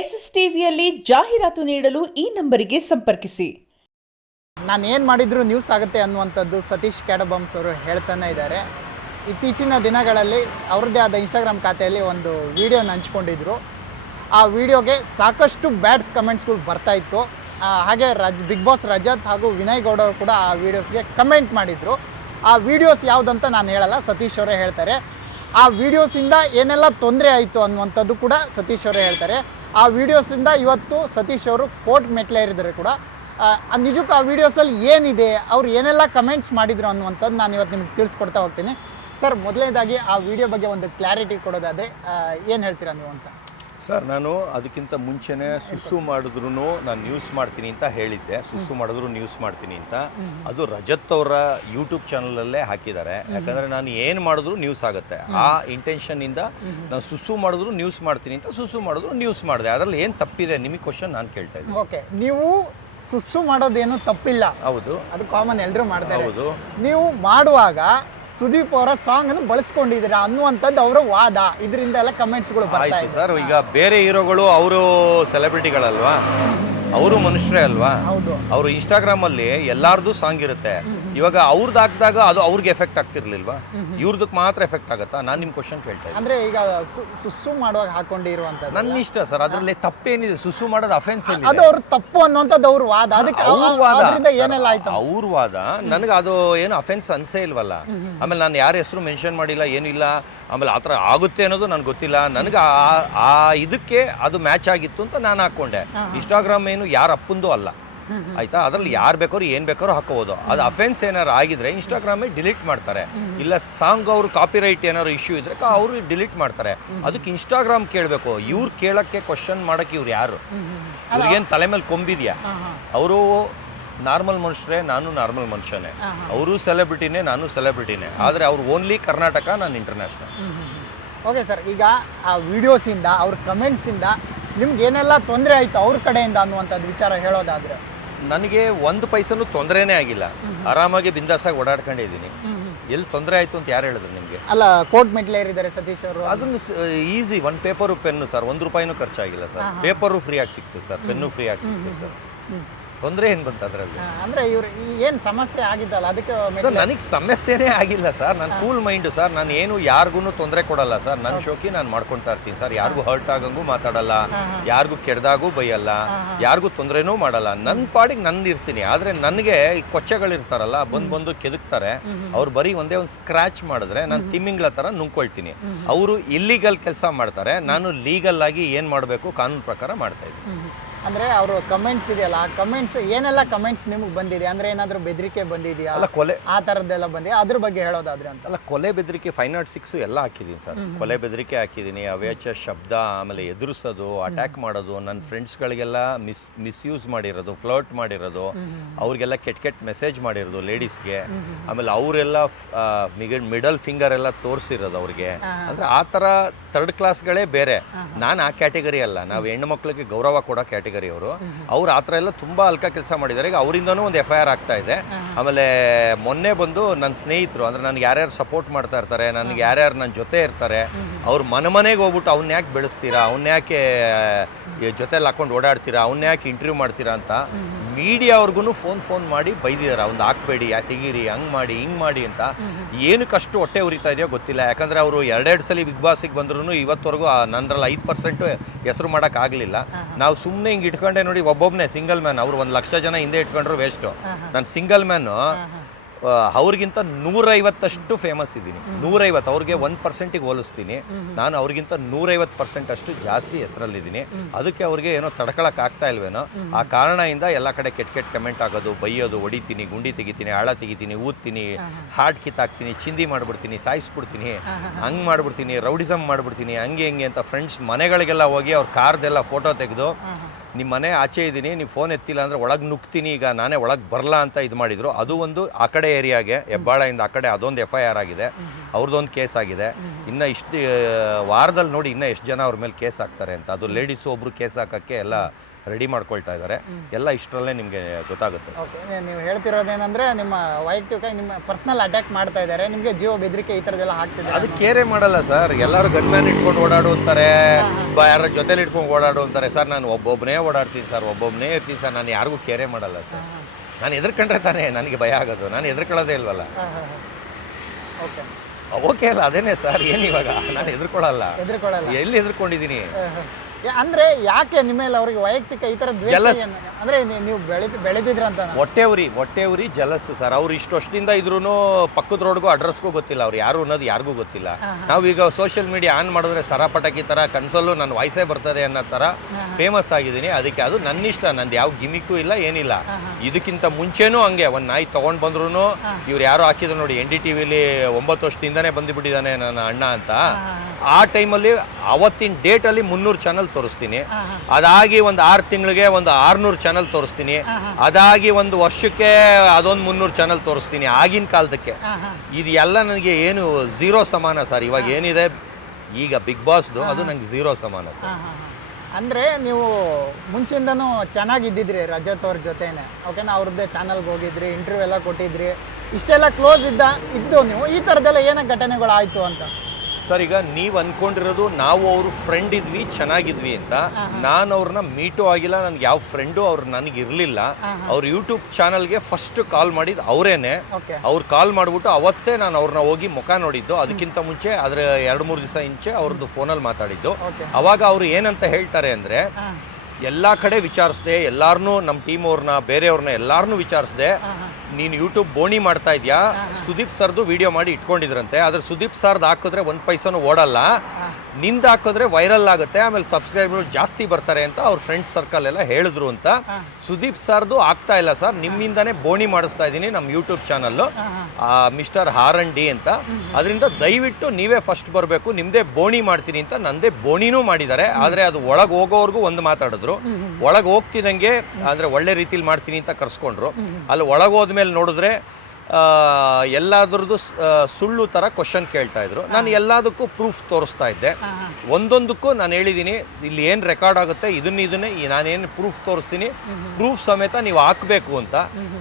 SSTVಯಲ್ಲಿ ಜಾಹೀರಾತು ನೀಡಲು ಈ ನಂಬರಿಗೆ ಸಂಪರ್ಕಿಸಿ. ನಾನು ಏನು ಮಾಡಿದರೂ ನ್ಯೂಸ್ ಆಗುತ್ತೆ ಅನ್ನುವಂಥದ್ದು ಸತೀಶ್ ಕ್ಯಾಡಬಾಮ್ಸ್ ಅವರು ಹೇಳ್ತಾನೆ ಇದ್ದಾರೆ. ಇತ್ತೀಚಿನ ದಿನಗಳಲ್ಲಿ ಅವ್ರದ್ದೇ ಆದ ಇನ್ಸ್ಟಾಗ್ರಾಮ್ ಖಾತೆಯಲ್ಲಿ ಒಂದು ವಿಡಿಯೋನ ಹಂಚ್ಕೊಂಡಿದ್ರು. ಆ ವಿಡಿಯೋಗೆ ಸಾಕಷ್ಟು ಬ್ಯಾಡ್ ಕಮೆಂಟ್ಸ್ಗಳು ಬರ್ತಾಯಿತ್ತು. ಹಾಗೆ ಬಿಗ್ ಬಾಸ್ ರಜತ್ ಹಾಗೂ ವಿನಯ್ ಗೌಡ ಅವರು ಕೂಡ ಆ ವಿಡಿಯೋಸ್ಗೆ ಕಮೆಂಟ್ ಮಾಡಿದರು. ಆ ವಿಡಿಯೋಸ್ ಯಾವುದಂತ ನಾನು ಹೇಳಲ್ಲ, ಸತೀಶ್ ಅವರೇ ಹೇಳ್ತಾರೆ. ಆ ವಿಡಿಯೋಸಿಂದ ಏನೆಲ್ಲ ತೊಂದರೆ ಆಯಿತು ಅನ್ನುವಂಥದ್ದು ಕೂಡ ಸತೀಶ್ ಅವರೇ ಹೇಳ್ತಾರೆ. ಆ ವಿಡಿಯೋಸಿಂದ ಇವತ್ತು ಸತೀಶ್ ಅವರು ಕೋರ್ಟ್ ಮೆಟ್ಲೇರಿದ್ದಾರೆ ಕೂಡ. ನಿಜಕ್ಕೂ ಆ ವಿಡಿಯೋಸಲ್ಲಿ ಏನಿದೆ, ಅವ್ರು ಏನೆಲ್ಲ ಕಮೆಂಟ್ಸ್ ಮಾಡಿದ್ರು ಅನ್ನುವಂಥದ್ದು ನಾನು ಇವತ್ತು ನಿಮ್ಗೆ ತಿಳಿಸ್ಕೊಡ್ತಾ ಹೋಗ್ತೀನಿ. ಸರ್, ಮೊದಲನೇದಾಗಿ ಆ ವಿಡಿಯೋ ಬಗ್ಗೆ ಒಂದು ಕ್ಲಾರಿಟಿ ಕೊಡೋದಾದರೆ ಏನು ಹೇಳ್ತೀರಾ ನೀವು ಅಂತ? ಸರ್, ನಾನು ಅದಕ್ಕಿಂತ ಮುಂಚೆನೇ ಸುಸ್ಸು ಮಾಡಿದ್ರು ನಾನು ನ್ಯೂಸ್ ಮಾಡ್ತೀನಿ ಅಂತ ಹೇಳಿದ್ದೆ. ಸುಸ್ಸು ಮಾಡಿದ್ರು ನ್ಯೂಸ್ ಮಾಡ್ತೀನಿ ಅಂತ. ಅದು ರಜತ್ ಅವರ ಯೂಟ್ಯೂಬ್ ಚಾನಲಲ್ಲೇ ಹಾಕಿದ್ದಾರೆ. ಯಾಕಂದರೆ ನಾನು ಏನು ಮಾಡಿದ್ರು ನ್ಯೂಸ್ ಆಗುತ್ತೆ. ಆ ಇಂಟೆನ್ಷನ್ನಿಂದ ನಾನು ಸುಸ್ಸು ಮಾಡಿದ್ರು ನ್ಯೂಸ್ ಮಾಡ್ತೀನಿ ಅಂತ ಸುಸ್ಸು ಮಾಡಿದ್ರು ನ್ಯೂಸ್ ಮಾಡಿದೆ. ಅದರಲ್ಲಿ ಏನು ತಪ್ಪಿದೆ ನಿಮಗೆ ಕ್ವಶನ್ ನಾನು ಕೇಳ್ತಾ ಇದ್ದೀನಿ. ಓಕೆ, ನೀವು ಸುಸ್ಸು ಮಾಡೋದೇನು ತಪ್ಪಿಲ್ಲ. ಹೌದು, ಅದು ಕಾಮನ್, ಎಲ್ಲರೂ ಮಾಡ್ತಾರೆ. ಹೌದು. ನೀವು ಮಾಡುವಾಗ ಸುದೀಪ್ ಅವರ ಸಾಂಗ್ ಅನ್ನು ಬಳಸ್ಕೊಂಡಿದ್ದೀರಾ ಅನ್ನುವಂಥದ್ದು ಅವರ ವಾದ. ಇದರಿಂದ ಎಲ್ಲ ಕಮೆಂಟ್ಸ್ಗಳು ಬರ್ತಾ ಆಯ್ತು ಸರ್. ಈಗ ಬೇರೆ ಹೀರೋಗಳು ಅವರು ಸೆಲೆಬ್ರಿಟಿಗಳಲ್ವಾ, ಅವರು ಮನುಷ್ಯರೇ ಅಲ್ವಾ. ಹೌದು. ಅವರು ಇನ್ಸ್ಟಾಗ್ರಾಮಲ್ಲಿ ಎಲ್ಲಾರ್ದು ಸಾಂಗ್ ಇರುತ್ತೆ. ಇವಾಗ ಅವ್ರದ್ದು ಹಾಕಿದಾಗ ಅದು ಅವ್ರಿಗೆ ಎಫೆಕ್ಟ್ ಆಗ್ತಿರ್ಲಿಲ್ವಾ? ಇವ್ರದಕ್ಕೆ ಮಾತ್ರ ಎಫೆಕ್ಟ್ ಆಗುತ್ತಾ? ನಾನು ನಿಮ್ಮ ಕ್ವಶನ್ ಕೇಳ್ತಾ ಇದ್ದೀನಿ. ಅಂದ್ರೆ ಈಗ ಸುಸ್ಸು ಮಾಡುವಾಗ ಹಾಕೊಂಡಿರುವಂಥದ್ದು ನನ್ನ ಇಷ್ಟ ಸರ್. ಅದರಲ್ಲಿ ತಪ್ಪೇನಿದೆ? ಸುಸ್ಸು ಮಾಡೋದು ಅಫೆನ್ಸ್ ಅದು ಅವ್ರ ತಪ್ಪು ಅನ್ನುವಂಥದ್ದು ಅವ್ರ ವಾದ. ಅದಕ್ಕೆ ಅದರಿಂದ ಏನೆಲ್ಲ ಆಯ್ತು? ಅವ್ರ ವಾದ. ನನಗೆ ಅದು ಏನು ಅಫೆನ್ಸ್ ಅನ್ಸೇ ಇಲ್ವಲ್ಲ. ಆಮೇಲೆ ನಾನು ಯಾರ ಹೆಸರು ಮೆನ್ಷನ್ ಮಾಡಿಲ್ಲ, ಏನಿಲ್ಲ. ಆಮೇಲೆ ಆ ಥರ ಆಗುತ್ತೆ ಅನ್ನೋದು ನನಗೆ ಗೊತ್ತಿಲ್ಲ. ನನಗೆ ಆ ಇದಕ್ಕೆ ಅದು ಮ್ಯಾಚ್ ಆಗಿತ್ತು ಅಂತ ನಾನು ಹಾಕ್ಕೊಂಡೆ. ಇನ್ಸ್ಟಾಗ್ರಾಮ್ ಏನು ಯಾರ ಅಪ್ಪಂದು ಅಲ್ಲ, ಆಯ್ತಾ? ಅದ್ರಲ್ಲಿ ಯಾರು ಬೇಕಾದ್ರು ಏನು ಬೇಕಾದ್ರೂ ಹಾಕೋಬೋದು. ಅದು ಅಫೆನ್ಸ್ ಏನಾರು ಆಗಿದ್ರೆ ಇನ್ಸ್ಟಾಗ್ರಾಮೇ ಡಿಲೀಟ್ ಮಾಡ್ತಾರೆ. ಇಲ್ಲ ಸಾಂಗ್ ಅವರು ಕಾಪಿರೈಟ್ ಏನಾದ್ರು ಇಶ್ಯೂ ಇದ್ರೆ ಅವರು ಡಿಲೀಟ್ ಮಾಡ್ತಾರೆ. ಅದಕ್ಕೆ ಇನ್ಸ್ಟಾಗ್ರಾಮ್ ಕೇಳಬೇಕು. ಇವ್ರು ಕೇಳಕ್ಕೆ ಕ್ವಶನ್ ಮಾಡಕ್ಕೆ ಇವ್ರು ಯಾರು? ಇವ್ರಿಗೇನು ತಲೆ ಮೇಲೆ ಕೊಂಬಿದ್ಯಾ? ಅವರು ನಾರ್ಮಲ್ ಮನುಷ್ಯರೇ, ನಾನು ನಾರ್ಮಲ್ ಮನುಷ್ಯನೇ. ಅವರು ಸೆಲೆಬ್ರಿಟಿನೇ, ನಾನು ಸೆಲೆಬ್ರಿಟಿನೇ. ಆದರೆ ಅವ್ರು ಓನ್ಲಿ ಕರ್ನಾಟಕ, ನಾನು ಇಂಟರ್ನ್ಯಾಷನಲ್. ಓಕೆ ಸರ್, ಈಗ ಆ ವಿಡಿಯೋಸಿಂದ ಅವ್ರ ಕಮೆಂಟ್ಸಿಂದ ನಿಮ್ಗೆ ಏನೆಲ್ಲ ತೊಂದರೆ ಆಯಿತು ಅವ್ರ ಕಡೆಯಿಂದ ಅನ್ನುವಂಥದ್ದು ವಿಚಾರ ಹೇಳೋದಾದರೆ? ನನಗೆ ಒಂದು ಪೈಸನೂ ತೊಂದರೆನೇ ಆಗಿಲ್ಲ. ಆರಾಮಾಗಿ ಬಿಂದಾಸಾಗಿ ಓಡಾಡ್ಕೊಂಡಿದ್ದೀನಿ. ಎಲ್ಲಿ ತೊಂದರೆ ಆಯಿತು ಅಂತ ಯಾರು ಹೇಳಿದ್ರು ನಿಮಗೆ? ಅಲ್ಲ, ಕೋರ್ಟ್ ಮೆಟ್ಲೇರಿದ್ದಾರೆ ಸತೀಶ್ ಅವರು. ಅದನ್ನು ಈಸಿ. ಒಂದು ಪೇಪರು ಪೆನ್ನು ಸರ್, ₹1 ಖರ್ಚಾಗಿಲ್ಲ ಸರ್. ಪೇಪರು ಫ್ರೀಯಾಗಿ ಸಿಕ್ತು ಸರ್, ಪೆನ್ನು ಫ್ರೀಯಾಗಿ ಸಿಕ್ತು ಸರ್. ತೊಂದರೆ ಏನು ಬಂತು ಅದರಲ್ಲಿ? ಅಂದರೆ ಇವ್ರು ಏನು ಸಮಸ್ಯೆ ಆಗಿದ್ದಲ್ಲ ಅದಕ್ಕೆ ಸರ್. ನನಗೆ ಸಮಸ್ಯೆನೇ ಆಗಿಲ್ಲ ಸರ್. ನಾನು ಕೂಲ್ ಮೈಂಡು ಸರ್. ನಾನು ಏನು ಯಾರಿಗೂ ತೊಂದರೆ ಕೊಡಲ್ಲ ಸರ್. ನನ್ನ ಶೋಕಿ ನಾನು ಮಾಡ್ಕೊಳ್ತಾ ಇರ್ತೀನಿ ಸರ್. ಯಾರಿಗೂ ಹರ್ಟ್ ಆಗಂಗೂ ಮಾತಾಡಲ್ಲ, ಯಾರಿಗೂ ಕೆಡ್ದಾಗೂ ಬೈಯಲ್ಲ, ಯಾರಿಗೂ ತೊಂದರೆನೂ ಮಾಡಲ್ಲ. ನನ್ನ ಪಾಡಿಗೆ ನಂದು ಇರ್ತೀನಿ. ಆದರೆ ನನಗೆ ಈ ಕೊಚ್ಚೆಗಳಿರ್ತಾರಲ್ಲ, ಬಂದು ಕೆದಕ್ತಾರೆ. ಅವ್ರು ಬರೀ ಒಂದೇ ಒಂದು ಸ್ಕ್ರ್ಯಾಚ್ ಮಾಡಿದ್ರೆ ನಾನು ತಿಮ್ಮಿಂಗ್ಲ ಥರ ನುಂಗ್ಕೊಳ್ತೀನಿ. ಅವರು ಇಲ್ಲಿಗಲ್ ಕೆಲಸ ಮಾಡ್ತಾರೆ, ನಾನು ಲೀಗಲ್ ಆಗಿ ಏನು ಮಾಡಬೇಕು ಕಾನೂನು ಪ್ರಕಾರ ಮಾಡ್ತಾ ಇದ್ದೀನಿ. ಅಂದರೆ ಅವರು ಕಮೆಂಟ್ಸ್ ಇದೆಯಲ್ಲ, ಆ ಕಮೆಂಟ್ಸ್ ಏನೆಲ್ಲ ಕಮೆಂಟ್ಸ್ ನಿಮಗೆ ಬಂದಿದೆ? ಅಂದರೆ ಏನಾದರೂ ಬೆದರಿಕೆ ಬಂದಿದೆಯಾ? ಅಲ್ಲ, ಕೊಲೆ ಆ ಥರದ್ದೆಲ್ಲ ಬಂದಿದೆ, ಅದ್ರ ಬಗ್ಗೆ ಹೇಳೋದಾದ್ರೆ ಅಂತ? ಅಲ್ಲ, ಕೊಲೆ ಬೆದರಿಕೆ 506 ಎಲ್ಲ ಹಾಕಿದ್ದೀನಿ ಸರ್. ಕೊಲೆ ಬೆದರಿಕೆ ಹಾಕಿದ್ದೀನಿ, ಅವ್ಯಾಚ ಶಬ್ದ, ಆಮೇಲೆ ಎದುರಿಸೋದು, ಅಟ್ಯಾಕ್ ಮಾಡೋದು, ನನ್ನ ಫ್ರೆಂಡ್ಸ್ಗಳಿಗೆಲ್ಲ ಮಿಸ್ಯೂಸ್ ಮಾಡಿರೋದು, ಫ್ಲರ್ಟ್ ಮಾಡಿರೋದು, ಅವ್ರಿಗೆಲ್ಲ ಕೆಟ್ಟ ಮೆಸೇಜ್ ಮಾಡಿರೋದು ಲೇಡೀಸ್ಗೆ. ಆಮೇಲೆ ಅವರೆಲ್ಲ ಮಿಡಲ್ ಫಿಂಗರ್ ಎಲ್ಲ ತೋರಿಸಿರೋದು ಅವ್ರಿಗೆ. ಅಂದರೆ ಆ ಥರ ಥರ್ಡ್ ಕ್ಲಾಸ್ಗಳೇ ಬೇರೆ. ನಾನು ಆ ಕ್ಯಾಟಗರಿ ಅಲ್ಲ. ನಾವು ಹೆಣ್ಣು ಮಕ್ಕಳಿಗೆ ಗೌರವ ಕೊಡೋ ಕ್ಯಾಟಗರಿ ಅವರು. ಅವ್ರು ಆ ಥರ ಎಲ್ಲ ತುಂಬ ಅಲ್ಕ ಕೆಲಸ ಮಾಡಿದ್ದಾರೆ. ಈಗ ಅವರಿಂದನೂ ಒಂದು FIR ಆಗ್ತಾ ಇದೆ. ಆಮೇಲೆ ಮೊನ್ನೆ ಬಂದು ನನ್ನ ಸ್ನೇಹಿತರು, ಅಂದರೆ ನನಗೆ ಯಾರ್ಯಾರು ಸಪೋರ್ಟ್ ಮಾಡ್ತಾ ಇರ್ತಾರೆ, ನನಗೆ ಯಾರ್ಯಾರು ನನ್ನ ಜೊತೆ ಇರ್ತಾರೆ, ಅವ್ರು ಮನೆಗೆ ಹೋಗ್ಬಿಟ್ಟು ಅವ್ನ ಯಾಕೆ ಬೆಳೆಸ್ತೀರಾ, ಅವ್ನ ಯಾಕೆ ಜೊತೆಲಿ ಹಾಕೊಂಡು ಓಡಾಡ್ತೀರಾ, ಅವ್ನ ಯಾಕೆ ಇಂಟರ್ವ್ಯೂ ಮಾಡ್ತೀರಾ ಅಂತ ಮೀಡಿಯಾವ್ರಿಗೂ ಫೋನ್ ಮಾಡಿ ಬೈದಿದ್ದಾರೆ. ಅವ್ನು ಹಾಕ್ಬೇಡಿ, ತೆಗೀರಿ, ಹಂಗೆ ಮಾಡಿ ಹಿಂಗೆ ಮಾಡಿ ಅಂತ. ಏನಕ್ಕಷ್ಟು ಹೊಟ್ಟೆ ಉರಿತಾ ಇದೆಯೋ ಗೊತ್ತಿಲ್ಲ. ಯಾಕಂದರೆ ಅವರು 2 ಸಲ ಬಿಗ್ ಬಾಸಿಗೆ ಬಂದ್ರೂ ಇವತ್ತವರೆಗೂ ನಂದ್ರಲ್ಲಿ 5% ಹೆಸರು ಮಾಡೋಕ್ಕಾಗಲಿಲ್ಲ. ನಾವು ಸುಮ್ಮನೆ ಹಿಂಗೆ ಇಟ್ಕೊಂಡೆ ನೋಡಿ. ಒಬ್ಬೊಬ್ಬನೇ ಸಿಂಗಲ್ ಮ್ಯಾನ್. ಅವ್ರು 1,00,000 ಜನ ಹಿಂದೆ ಇಟ್ಕೊಂಡ್ರು ವೇಸ್ಟು. ನಾನು ಸಿಂಗಲ್ ಮ್ಯಾನು ಅವ್ರಿಗಿಂತ 150 ಫೇಮಸ್ ಇದ್ದೀನಿ. 150. ಅವ್ರಿಗೆ 1%ಗೆ ಹೋಲಿಸ್ತೀನಿ. ನಾನು ಅವ್ರಿಗಿಂತ 150% ಅಷ್ಟು ಜಾಸ್ತಿ ಹೆಸರಲ್ಲಿದ್ದೀನಿ. ಅದಕ್ಕೆ ಅವ್ರಿಗೆ ಏನೋ ತಡ್ಕೊಳಕ್ಕಾಗ್ತಾ ಇಲ್ವೇನೋ. ಆ ಕಾರಣದಿಂದ ಎಲ್ಲ ಕಡೆ ಕೆಟ್ಟ ಕಮೆಂಟ್ ಆಗೋದು, ಬೈಯೋದು, ಹೊಡಿತೀನಿ, ಗುಂಡಿ ತೆಗಿತೀನಿ, ಆಳ ತೆಗಿತೀನಿ, ಊದ್ತೀನಿ, ಹಾರ್ಟ್ ಕಿತ್ತಾಕ್ತೀನಿ, ಚಿಂದಿ ಮಾಡಿಬಿಡ್ತೀನಿ, ಸಾಯಿಸ್ಬಿಡ್ತೀನಿ, ಹಂಗೆ ಮಾಡಿಬಿಡ್ತೀನಿ, ರೌಡಿಸಮ್ ಮಾಡಿಬಿಡ್ತೀನಿ, ಹಂಗೆ ಹಿಂಗೆ ಅಂತ ಫ್ರೆಂಡ್ಸ್ ಮನೆಗಳಿಗೆಲ್ಲ ಹೋಗಿ ಅವ್ರ ಕಾರ್ದೆಲ್ಲ ಫೋಟೋ ತೆಗೆದು, ನಿಮ್ಮ ಮನೆ ಆಚೆ ಇದ್ದೀನಿ, ನೀವು ಫೋನ್ ಎತ್ತಿಲ್ಲ ಅಂದರೆ ಒಳಗೆ ನುಗ್ತೀನಿ, ಈಗ ನಾನೇ ಒಳಗೆ ಬರಲ್ಲ ಅಂತ ಇದು ಮಾಡಿದರು. ಅದು ಒಂದು ಆ ಕಡೆ ಏರಿಯಾಗೆ, ಹೆಬ್ಬಾಳೆಯಿಂದ ಆ ಕಡೆ ಅದೊಂದು FIR ಆಗಿದೆ. ಅವ್ರದ್ದೊಂದು ಕೇಸ್ ಆಗಿದೆ. ಇನ್ನು ಇಷ್ಟು ವಾರದಲ್ಲಿ ನೋಡಿ ಇನ್ನೂ ಎಷ್ಟು ಜನ ಅವ್ರ ಮೇಲೆ ಕೇಸ್ ಹಾಕ್ತಾರೆ ಅಂತ. ಅದು ಲೇಡೀಸು ಒಬ್ಬರು ಕೇಸ್ ಹಾಕೋಕ್ಕೆ ಎಲ್ಲ ರೆಡಿ ಮಾಡ್ಕೊಳ್ತಾ ಇದ್ದಾರೆ. ಎಲ್ಲ ಇಷ್ಟರಲ್ಲೇ ನಿಮಗೆ ಗೊತ್ತಾಗುತ್ತೆ ಸರ್. ಓಕೆ, ನೀವು ಹೇಳ್ತಿರೋದೇನೆಂದರೆ ನಿಮ್ಮ ವೈಯಕ್ತಿಕ ನಿಮ್ಮ ಪರ್ಸ್ನಲ್ ಅಟ್ಯಾಕ್ ಮಾಡ್ತಾ ಇದ್ದಾರೆ, ನಿಮಗೆ ಜೀವ ಬೆದರಿಕೆ ಈ ಥರದ್ದೆಲ್ಲ ಹಾಕ್ತಿದ್ದಾರೆ. ಅದು ಕೇರೆ ಮಾಡಲ್ಲ ಸರ್. ಎಲ್ಲರೂ ಗನ್ಮ್ಯಾನ್ ಇಟ್ಕೊಂಡು ಓಡಾಡು ಅಂತಾರೆ, ಯಾರ ಜೊತೆಲಿ ಇಟ್ಕೊಂಡು ಓಡಾಡು ಅಂತಾರೆ. ಸರ್ ನಾನು ಒಬ್ಬೊಬ್ಬನೇ ಓಡಾಡ್ತೀನಿ ಸರ್, ಒಬ್ಬೊಬ್ಬನೇ ಇರ್ತೀನಿ ಸರ್, ನಾನು ಯಾರಿಗೂ ಕೇರೆ ಮಾಡಲ್ಲ ಸರ್. ನಾನು ಎದುರ್ಕೊಂಡ್ರೆ ತಾನೇ ನನಗೆ ಭಯ ಆಗೋದು, ನಾನು ಎದುರ್ಕೊಳ್ಳೋದೇ ಇಲ್ವಲ್ಲ. ಓಕೆ ಓಕೆ ಅಲ್ಲ, ಅದೇನೇ ಸರ್. ಏನು ಇವಾಗ ನಾನು ಎದುರ್ಕೊಳ್ಳಲ್ಲ, ಎಲ್ಲಿ ಎದುರ್ಕೊಂಡಿದ್ದೀನಿ. ಅಂದ್ರೆ ಯಾಕೆ ನಿಮ್ಮ ಮೇಲೆ ಅವ್ರಿಗೆ ವೈಯಕ್ತಿಕ ಈ ತರ ದ್ವೇಷ ಅಂದ್ರೆ ನೀವು ಬೆಳೆದಿದ್ರ ಅಂತ ಹೊಟ್ಟೆ ಉರಿ ಜಲಸ್ ಸರ್. ಅವ್ರು ಇಷ್ಟು ವರ್ಷದಿಂದ ಇದ್ರೂ ಪಕ್ಕದ ರೋಡ್ಗೂ ಅಡ್ರೆಸ್ಗೂ ಗೊತ್ತಿಲ್ಲ, ಅವ್ರು ಯಾರು ಅನ್ನೋದು ಯಾರಿಗೂ ಗೊತ್ತಿಲ್ಲ. ನಾವೀಗ ಸೋಷಿಯಲ್ ಮೀಡಿಯಾ ಆನ್ ಮಾಡಿದ್ರೆ ಸರಾಪಟಕಿ ತರ ಕನ್ಸಲ್ಲೂ ನನ್ನ ವಾಯ್ಸೇ ಬರ್ತದೆ ಅನ್ನೋ ತರ ಫೇಮಸ್ ಆಗಿದ್ದೀನಿ. ಅದಕ್ಕೆ ಅದು ನನ್ನ ಇಷ್ಟ, ನಂದು ಯಾವ ಗಿಮಿಕ್ಕೂ ಇಲ್ಲ, ಏನಿಲ್ಲ. ಇದಕ್ಕಿಂತ ಮುಂಚೆನೂ ಹಂಗೆ ಒಂದು ನಾಯಿ ತಗೊಂಡ್ ಬಂದ್ರು ಇವ್ರು ಯಾರೋ ಹಾಕಿದ್ರು ನೋಡಿ NDTVಲಿ 9 ವರ್ಷದಿಂದಾನೇ ಬಂದುಬಿಟ್ಟಿದ್ದಾನೆ ನನ್ನ ಅಣ್ಣ ಅಂತ. ಆ ಟೈಮಲ್ಲಿ ಅವತ್ತಿನ ಡೇಟಲ್ಲಿ 300 ಚಾನಲ್ ತೋರಿಸ್ತೀನಿ. ಅದಾಗಿ ಒಂದು 6 ತಿಂಗಳಿಗೆ ಒಂದು 600 ಚಾನಲ್ ತೋರಿಸ್ತೀನಿ. ಅದಾಗಿ ಒಂದು ವರ್ಷಕ್ಕೆ ಅದೊಂದು 300 ಚಾನಲ್ ತೋರಿಸ್ತೀನಿ. ಆಗಿನ ಕಾಲದಕ್ಕೆ ಇದು ಎಲ್ಲ ನನಗೆ ಏನು ಝೀರೋ ಸಮಾನ ಸರ್. ಇವಾಗ ಏನಿದೆ ಈಗ ಬಿಗ್ ಬಾಸ್ದು, ಅದು ನಂಗೆ ಝೀರೋ ಸಮಾನ ಸರ್. ಅಂದರೆ ನೀವು ಮುಂಚಿಂದನೂ ಚೆನ್ನಾಗಿದ್ದಿದ್ರಿ ರಜತ್ ಅವ್ರ ಜೊತೆನೆ, ಓಕೆನಾ? ಅವ್ರದ್ದೇ ಚಾನಲ್ಗೆ ಹೋಗಿದ್ರಿ, ಇಂಟರ್ವ್ಯೂ ಎಲ್ಲ ಕೊಟ್ಟಿದ್ರಿ, ಇಷ್ಟೆಲ್ಲ ಕ್ಲೋಸ್ ಇದ್ದು ನೀವು ಈ ಥರದ್ದೆಲ್ಲ ಏನೋ ಘಟನೆಗಳು ಆಯಿತು ಅಂತ ಸರ್? ಈಗ ನೀವು ಅಂದ್ಕೊಂಡಿರೋದು ನಾವು ಅವರು ಫ್ರೆಂಡ್ ಇದ್ವಿ, ಚೆನ್ನಾಗಿದ್ವಿ ಅಂತ. ನಾನು ಅವ್ರನ್ನ ಮೀಟು ಆಗಿಲ್ಲ, ನನ್ಗೆ ಯಾವ ಫ್ರೆಂಡು ಅವ್ರು ನನಗೆ ಇರಲಿಲ್ಲ. ಅವ್ರ ಯೂಟ್ಯೂಬ್ ಚಾನಲ್ಗೆ ಫಸ್ಟ್ ಕಾಲ್ ಮಾಡಿದ್ದು ಅವರೇನೆ. ಅವ್ರು ಕಾಲ್ ಮಾಡಿಬಿಟ್ಟು ಅವತ್ತೇ ನಾನು ಅವ್ರನ್ನ ಹೋಗಿ ಮುಖ ನೋಡಿದ್ದು. ಅದಕ್ಕಿಂತ ಮುಂಚೆ ಅದರ 2-3 ದಿವಸ ಮುಂಚೆ ಅವ್ರದ್ದು ಫೋನಲ್ಲಿ ಮಾತಾಡಿದ್ದು. ಅವಾಗ ಅವರು ಏನಂತ ಹೇಳ್ತಾರೆ ಅಂದರೆ, ಎಲ್ಲ ಕಡೆ ವಿಚಾರಿಸ್ದೆ, ಎಲ್ಲಾರನ್ನೂ ನಮ್ಮ ಟೀಮ್ ಅವ್ರನ್ನ ಬೇರೆಯವ್ರನ್ನ ಎಲ್ಲಾರನ್ನೂ ವಿಚಾರಿಸ್ದೆ. ನೀನು ಯೂಟ್ಯೂಬ್ ಬೋಣಿ ಮಾಡ್ತಾ ಇದೆಯಾ, ಸುದೀಪ್ ಸರ್ದು ವಿಡಿಯೋ ಮಾಡಿ ಇಟ್ಕೊಂಡಿದ್ರಂತೆ. ಆದ್ರೆ ಸುದೀಪ್ ಸರ್ದು ಹಾಕಿದ್ರೆ 1 ಪೈಸನೂ ಓಡಲ್ಲ, ನಿಂದು ಹಾಕಿದ್ರೆ ವೈರಲ್ ಆಗುತ್ತೆ, ಆಮೇಲೆ ಸಬ್ಸ್ಕ್ರೈಬರ್ ಜಾಸ್ತಿ ಬರ್ತಾರೆ ಅಂತ ಅವ್ರ ಫ್ರೆಂಡ್ಸ್ ಸರ್ಕಲ್ ಎಲ್ಲ ಹೇಳಿದ್ರು ಅಂತ. ಸುದೀಪ್ ಸರ್ದು ಆಗ್ತಾ ಇಲ್ಲ ಸರ್, ನಿಮ್ಮಿಂದಾನೇ ಬೋಣಿ ಮಾಡಿಸ್ತಾ ಇದ್ದೀನಿ ನಮ್ಮ ಯೂಟ್ಯೂಬ್ ಚಾನಲ್ಲು, ಮಿಸ್ಟರ್ ಹಾರಂಡಿ ಅಂತ. ಅದರಿಂದ ದಯವಿಟ್ಟು ನೀವೇ ಫಸ್ಟ್ ಬರಬೇಕು, ನಿಮ್ಮದೇ ಬೋಣಿ ಮಾಡ್ತೀನಿ ಅಂತ ನಂದೇ ಬೋಣಿನೂ ಮಾಡಿದ್ದಾರೆ. ಆದರೆ ಅದು ಒಳಗೆ ಹೋಗೋವರೆಗೂ ಒಂದು ಮಾತಾಡಿದ್ರು, ಒಳಗೆ ಹೋಗ್ತಿದ್ದಂಗೆ ಅಂದರೆ ಒಳ್ಳೆ ರೀತಿಲಿ ಮಾಡ್ತೀನಿ ಅಂತ ಕರ್ಸ್ಕೊಂಡ್ರು. ಅಲ್ಲಿ ಒಳಗೆ ಹೋದ್ಮೇಲೆ ನೋಡಿದ್ರೆ ಎಲ್ಲಾದ್ರದ್ದು ಸುಳ್ಳು ಥರ ಕ್ವಶನ್ ಕೇಳ್ತಾ ಇದ್ರು. ನಾನು ಎಲ್ಲದಕ್ಕೂ ಪ್ರೂಫ್ ತೋರಿಸ್ತಾ ಇದ್ದೆ, ಒಂದೊಂದಕ್ಕೂ ನಾನು ಹೇಳಿದ್ದೀನಿ ಇಲ್ಲಿ ಏನು ರೆಕಾರ್ಡ್ ಆಗುತ್ತೆ ಇದನ್ನೇ ನಾನೇನು ಪ್ರೂಫ್ ತೋರಿಸ್ತೀನಿ, ಪ್ರೂಫ್ ಸಮೇತ ನೀವು ಹಾಕಬೇಕು ಅಂತ.